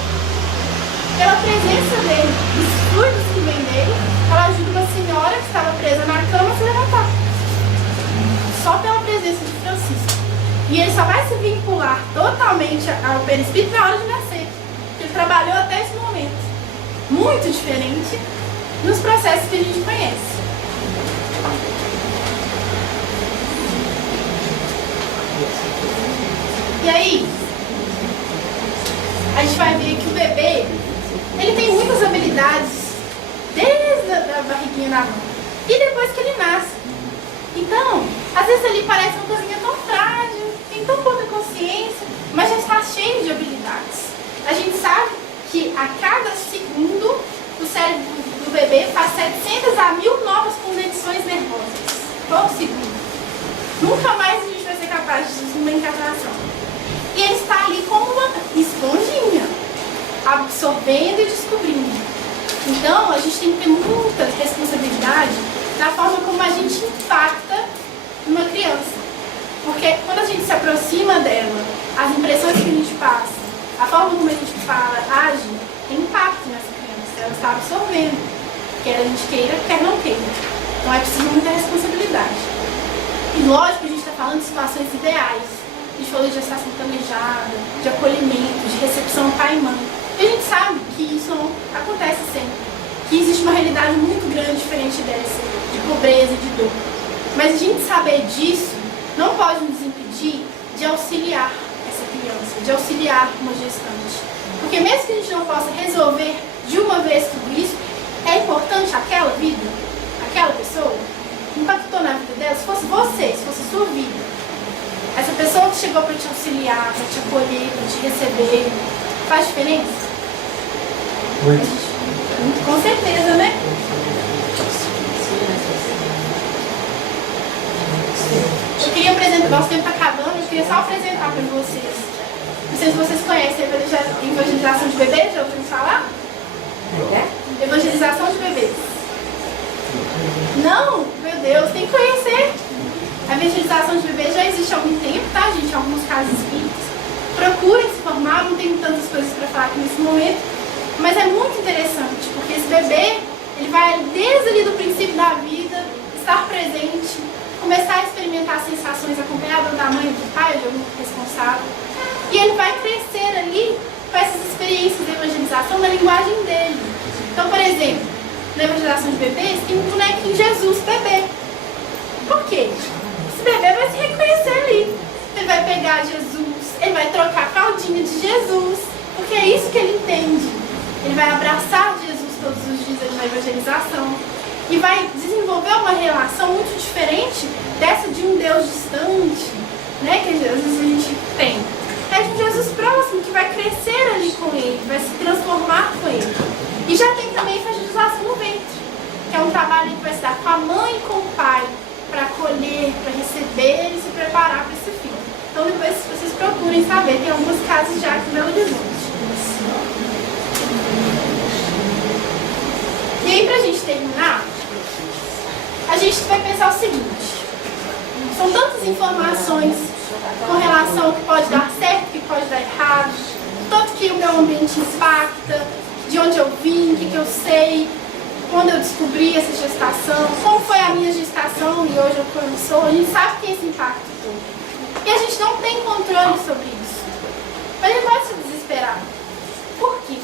Pela presença dele, os fluidos que vem dele, ela ajuda uma senhora que estava presa na cama a se levantar. Só pela presença de Francisco. E ele só vai se vincular totalmente ao perispírito na hora de nascer. Ele trabalhou até esse momento. Muito diferente nos processos que a gente conhece. E aí, a gente vai ver que o bebê, ele tem muitas habilidades desde a barriguinha da mãe. E depois que ele nasce. Então, às vezes ele parece uma coisinha tão frágil, tem tão pouca consciência, mas já está cheio de habilidades. A gente sabe que a cada segundo o cérebro do bebê faz 700 a 1000 novas conexões nervosas por segundo. Nunca mais a gente vai ser capaz de uma encarnação. E ele está ali como uma esponjinha, absorvendo e descobrindo. Então, a gente tem que ter muita responsabilidade na forma como a gente impacta uma criança. Porque quando a gente se aproxima dela, as impressões que a gente passa, a forma como a gente fala, age, tem impacto nessa criança. Ela está absorvendo, quer a gente queira, quer não queira. Então é preciso muita responsabilidade. E lógico que a gente está falando de situações ideais. A gente falou de gestação planejada, de acolhimento, de recepção pai e mãe. E a gente sabe que isso não acontece sempre. Que existe uma realidade muito grande diferente dessa, de pobreza e de dor. Mas a gente saber disso não pode nos impedir de auxiliar essa criança, de auxiliar uma gestante. Porque mesmo que a gente não possa resolver de uma vez tudo isso, é importante aquela vida, aquela pessoa, impactou na vida dela, se fosse você, se fosse a sua vida. Essa pessoa que chegou para te auxiliar, para te acolher, para te receber, faz diferença? Com certeza, né? Eu queria apresentar, nosso tempo está acabando, eu queria só apresentar para vocês. Não sei se vocês conhecem a evangelização de bebês, já ouviram falar? Evangelização de bebês. Não? Meu Deus, tem que conhecer. A evangelização de bebês já existe há algum tempo, tá, gente? Alguns casos espíritas. Procurem se formar, não tenho tantas coisas para falar aqui nesse momento. Mas é muito interessante, porque esse bebê, ele vai desde ali do princípio da vida, estar presente, começar a experimentar sensações acompanhadas da mãe, do pai, de algum responsável. E ele vai crescer ali com essas experiências de evangelização na linguagem dele. Então, por exemplo, na evangelização de bebês, tem um bonequinho Jesus bebê. Por quê? Esse bebê vai se reconhecer ali. Ele vai pegar Jesus, ele vai trocar a fraldinha de Jesus, porque é isso que ele entende. Ele vai abraçar Jesus todos os dias na evangelização e vai desenvolver uma relação muito diferente dessa de um Deus distante, né, que às vezes a gente tem. É de um Jesus próximo que vai crescer ali com ele, vai se transformar com ele. E já tem também a evangelização no ventre, que é um trabalho que vai se dar com a mãe e com o pai, para acolher, para receber e se preparar para esse filho. Então depois vocês procurem saber, tem alguns casos já aqui em Belo Horizonte. E aí, pra gente terminar, a gente vai pensar o seguinte: são tantas informações com relação ao que pode dar certo, o que pode dar errado, tanto que o meu ambiente impacta, de onde eu vim, o que eu sei, quando eu descobri essa gestação, como foi a minha gestação e hoje eu sou. A gente sabe que tem esse impacto todo. E a gente não tem controle sobre isso. Mas a gente pode se desesperar. Por quê?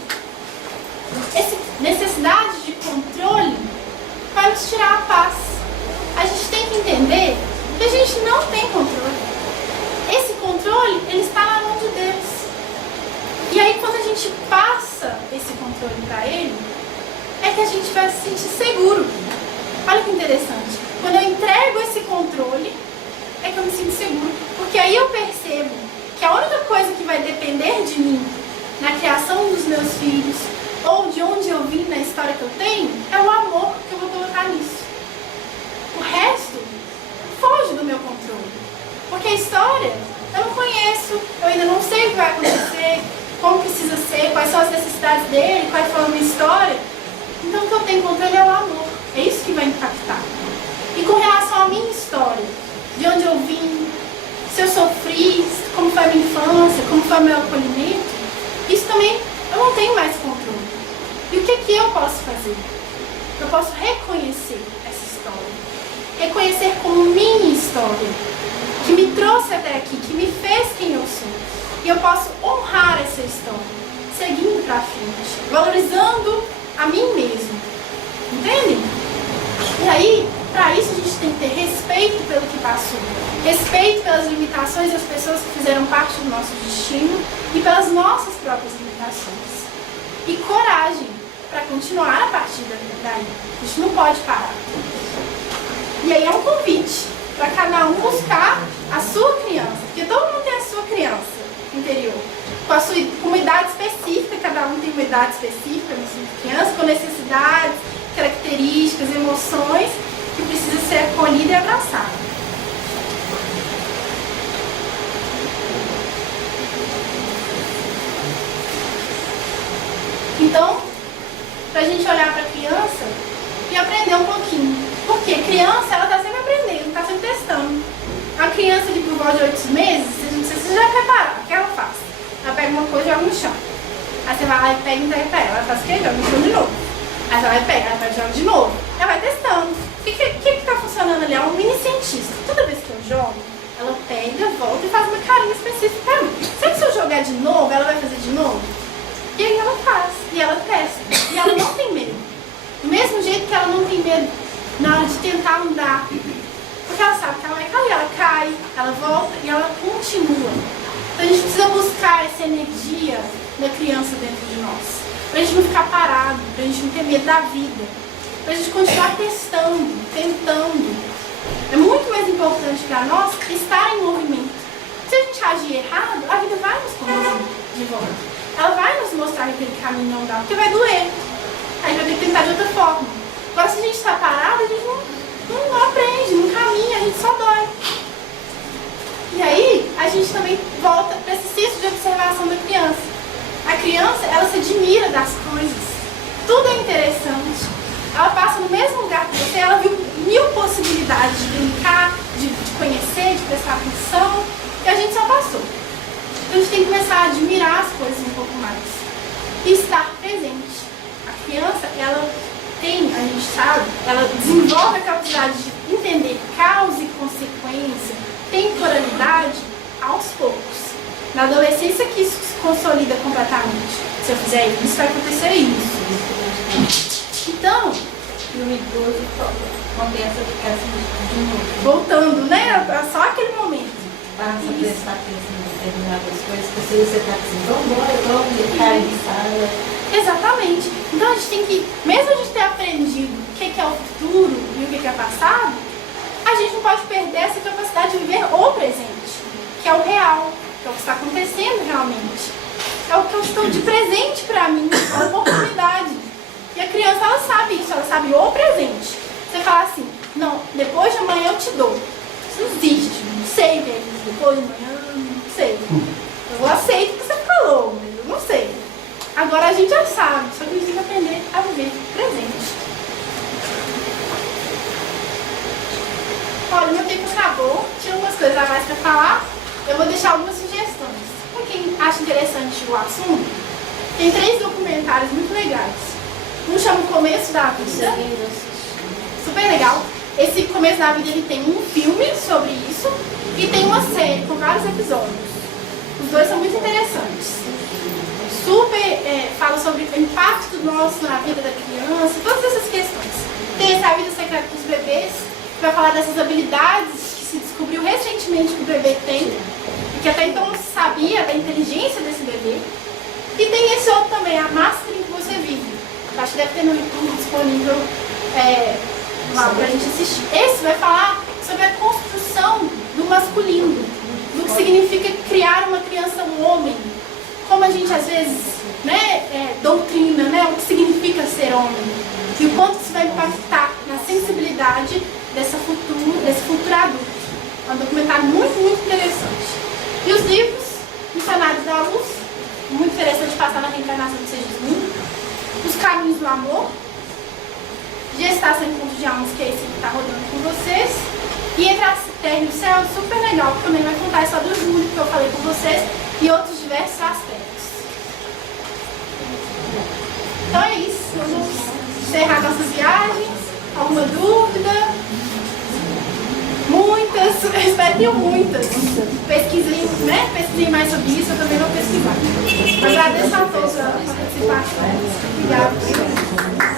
Essa necessidade de controle vai nos tirar a paz. A gente tem que entender que a gente não tem controle. Esse controle, ele está na mão de Deus. E aí quando a gente passa esse controle para Ele, é que a gente vai se sentir seguro. Olha que interessante. Quando eu entrego esse controle, é que eu me sinto seguro. Porque aí eu percebo que a única coisa que vai depender de mim na criação dos meus filhos, ou de onde eu vim na história que eu tenho, é o amor que eu vou colocar nisso. O resto foge do meu controle. Porque a história eu não conheço, eu ainda não sei o que vai acontecer, como precisa ser, quais são as necessidades dele, qual foi a minha história. Então o que eu tenho controle é o amor. É isso que vai impactar. E com relação à minha história, de onde eu vim, se eu sofri, como foi a minha infância, como foi o meu acolhimento, isso também eu não tenho mais controle. E o que eu posso fazer? Eu posso reconhecer essa história. Reconhecer como minha história, que me trouxe até aqui, que me fez quem eu sou. E eu posso honrar essa história, seguindo para frente, valorizando a mim mesmo. Entende? E aí, para isso a gente tem que ter respeito pelo que passou. Respeito pelas limitações das pessoas que fizeram parte do nosso destino e pelas nossas próprias limitações. E coragem para continuar a partir daí. A gente não pode parar. E aí é um convite para cada um buscar a sua criança. Porque todo mundo tem a sua criança interior. Com uma idade específica, cada um tem uma idade específica, na sua criança, com necessidades, características, emoções, que precisa ser acolhida e abraçada. Então, para a gente olhar para a criança e aprender um pouquinho. Porque criança, ela está sempre aprendendo, está sempre testando. A criança de por volta de 8 meses, não sei se você já preparar, o que ela faz? Ela pega uma coisa e joga no chão. Aí você vai lá e pega e entrega para ela. Ela faz o quê? Joga no chão de novo. Aí você vai e pega, ela vai e joga de novo. Ela vai testando. O que está funcionando ali? É um mini cientista. Toda vez que eu jogo, ela pega, volta e faz uma carinha específica para mim. Será que se eu jogar de novo, ela vai fazer de novo? E aí ela faz, e ela testa, e ela não tem medo. Do mesmo jeito que ela não tem medo na hora de tentar andar. Porque ela sabe que ela vai cair, ela cai, ela volta e ela continua. Então a gente precisa buscar essa energia da criança dentro de nós. Pra gente não ficar parado, pra gente não ter medo da vida. Pra gente continuar testando, tentando. É muito mais importante para nós estar em movimento. Se a gente agir errado, a vida vai nos conduzir de volta. Ela vai nos mostrar que aquele caminho não dá, porque vai doer. A gente vai ter que tentar de outra forma. Agora, se a gente está parado, a gente não aprende, não caminha, a gente só dói. E aí, a gente também volta para esse senso de observação da criança. A criança, ela se admira das coisas. Tudo é interessante. Ela passa no mesmo lugar que você, ela viu 1000 possibilidades de brincar, de conhecer, de prestar atenção, e a gente só passou. Então a gente tem que começar a admirar as coisas um pouco mais. E estar presente. A criança, ela tem, a gente sabe, ela desenvolve a capacidade de entender causa e consequência, temporalidade, aos poucos. Na adolescência que isso se consolida completamente. Se eu fizer isso, vai acontecer isso. Então, E o idoso começa a ficar assim de novo. voltando, né? Só aquele momento. Passa a prestar atenção em determinadas coisas, porque você está assim, vamos, cara de sala. Exatamente. Então a gente tem que, mesmo a gente ter aprendido o que é o futuro e o que é o passado, a gente não pode perder essa capacidade de viver o presente, que é o real, que é o que está acontecendo realmente. É o que eu estou de presente para mim, é uma oportunidade. E a criança, ela sabe isso, ela sabe o presente. Você fala assim, não, depois de amanhã eu te dou. Isso não existe, não sei, velho. Depois de amanhã, não sei. Eu aceito o que você falou, mas eu não sei. Agora a gente já sabe, só que a gente tem que aprender a viver presente. Olha, o meu tempo acabou, tinha algumas coisas a mais para falar. Eu vou deixar algumas sugestões. Para quem acha interessante o assunto, tem 3 documentários muito legais. Um chama O Começo da Vida, super legal. Esse Começo da Vida, ele tem um filme sobre isso e tem uma série com vários episódios. Os 2 são muito interessantes. Super fala sobre o impacto nosso na vida da criança, todas essas questões. Tem esse A Vida Secreta dos Bebês, que vai falar dessas habilidades que se descobriu recentemente que o bebê tem, e que até então não se sabia da inteligência desse bebê. E tem esse outro também, A Máscara em que Você Vive. Acho que deve ter no YouTube disponível lá pra gente assistir. Esse vai falar sobre a construção do masculino, do que significa criar uma criança, um homem. Como a gente às vezes doutrina, o que significa ser homem. E o quanto isso vai impactar na sensibilidade desse futuro adulto. É um documentário muito, muito interessante. E os livros, Missionários da Luz, muito interessante passar na reencarnação do Sergismundo. Os Caminhos do Amor, Gestação em Ponto de Almas, que é esse que está rodando com vocês. E Entre a Terra e o Céu, super legal, que também vai contar a história do Júlio, que eu falei com vocês, e outros diversos aspectos. Então é isso, vamos encerrar nossas viagens. Alguma dúvida? Muitas, eu espero que tenham muitas. Pesquisem mais sobre isso, eu também vou pesquisar. Agradeço a todos a participação. Obrigada.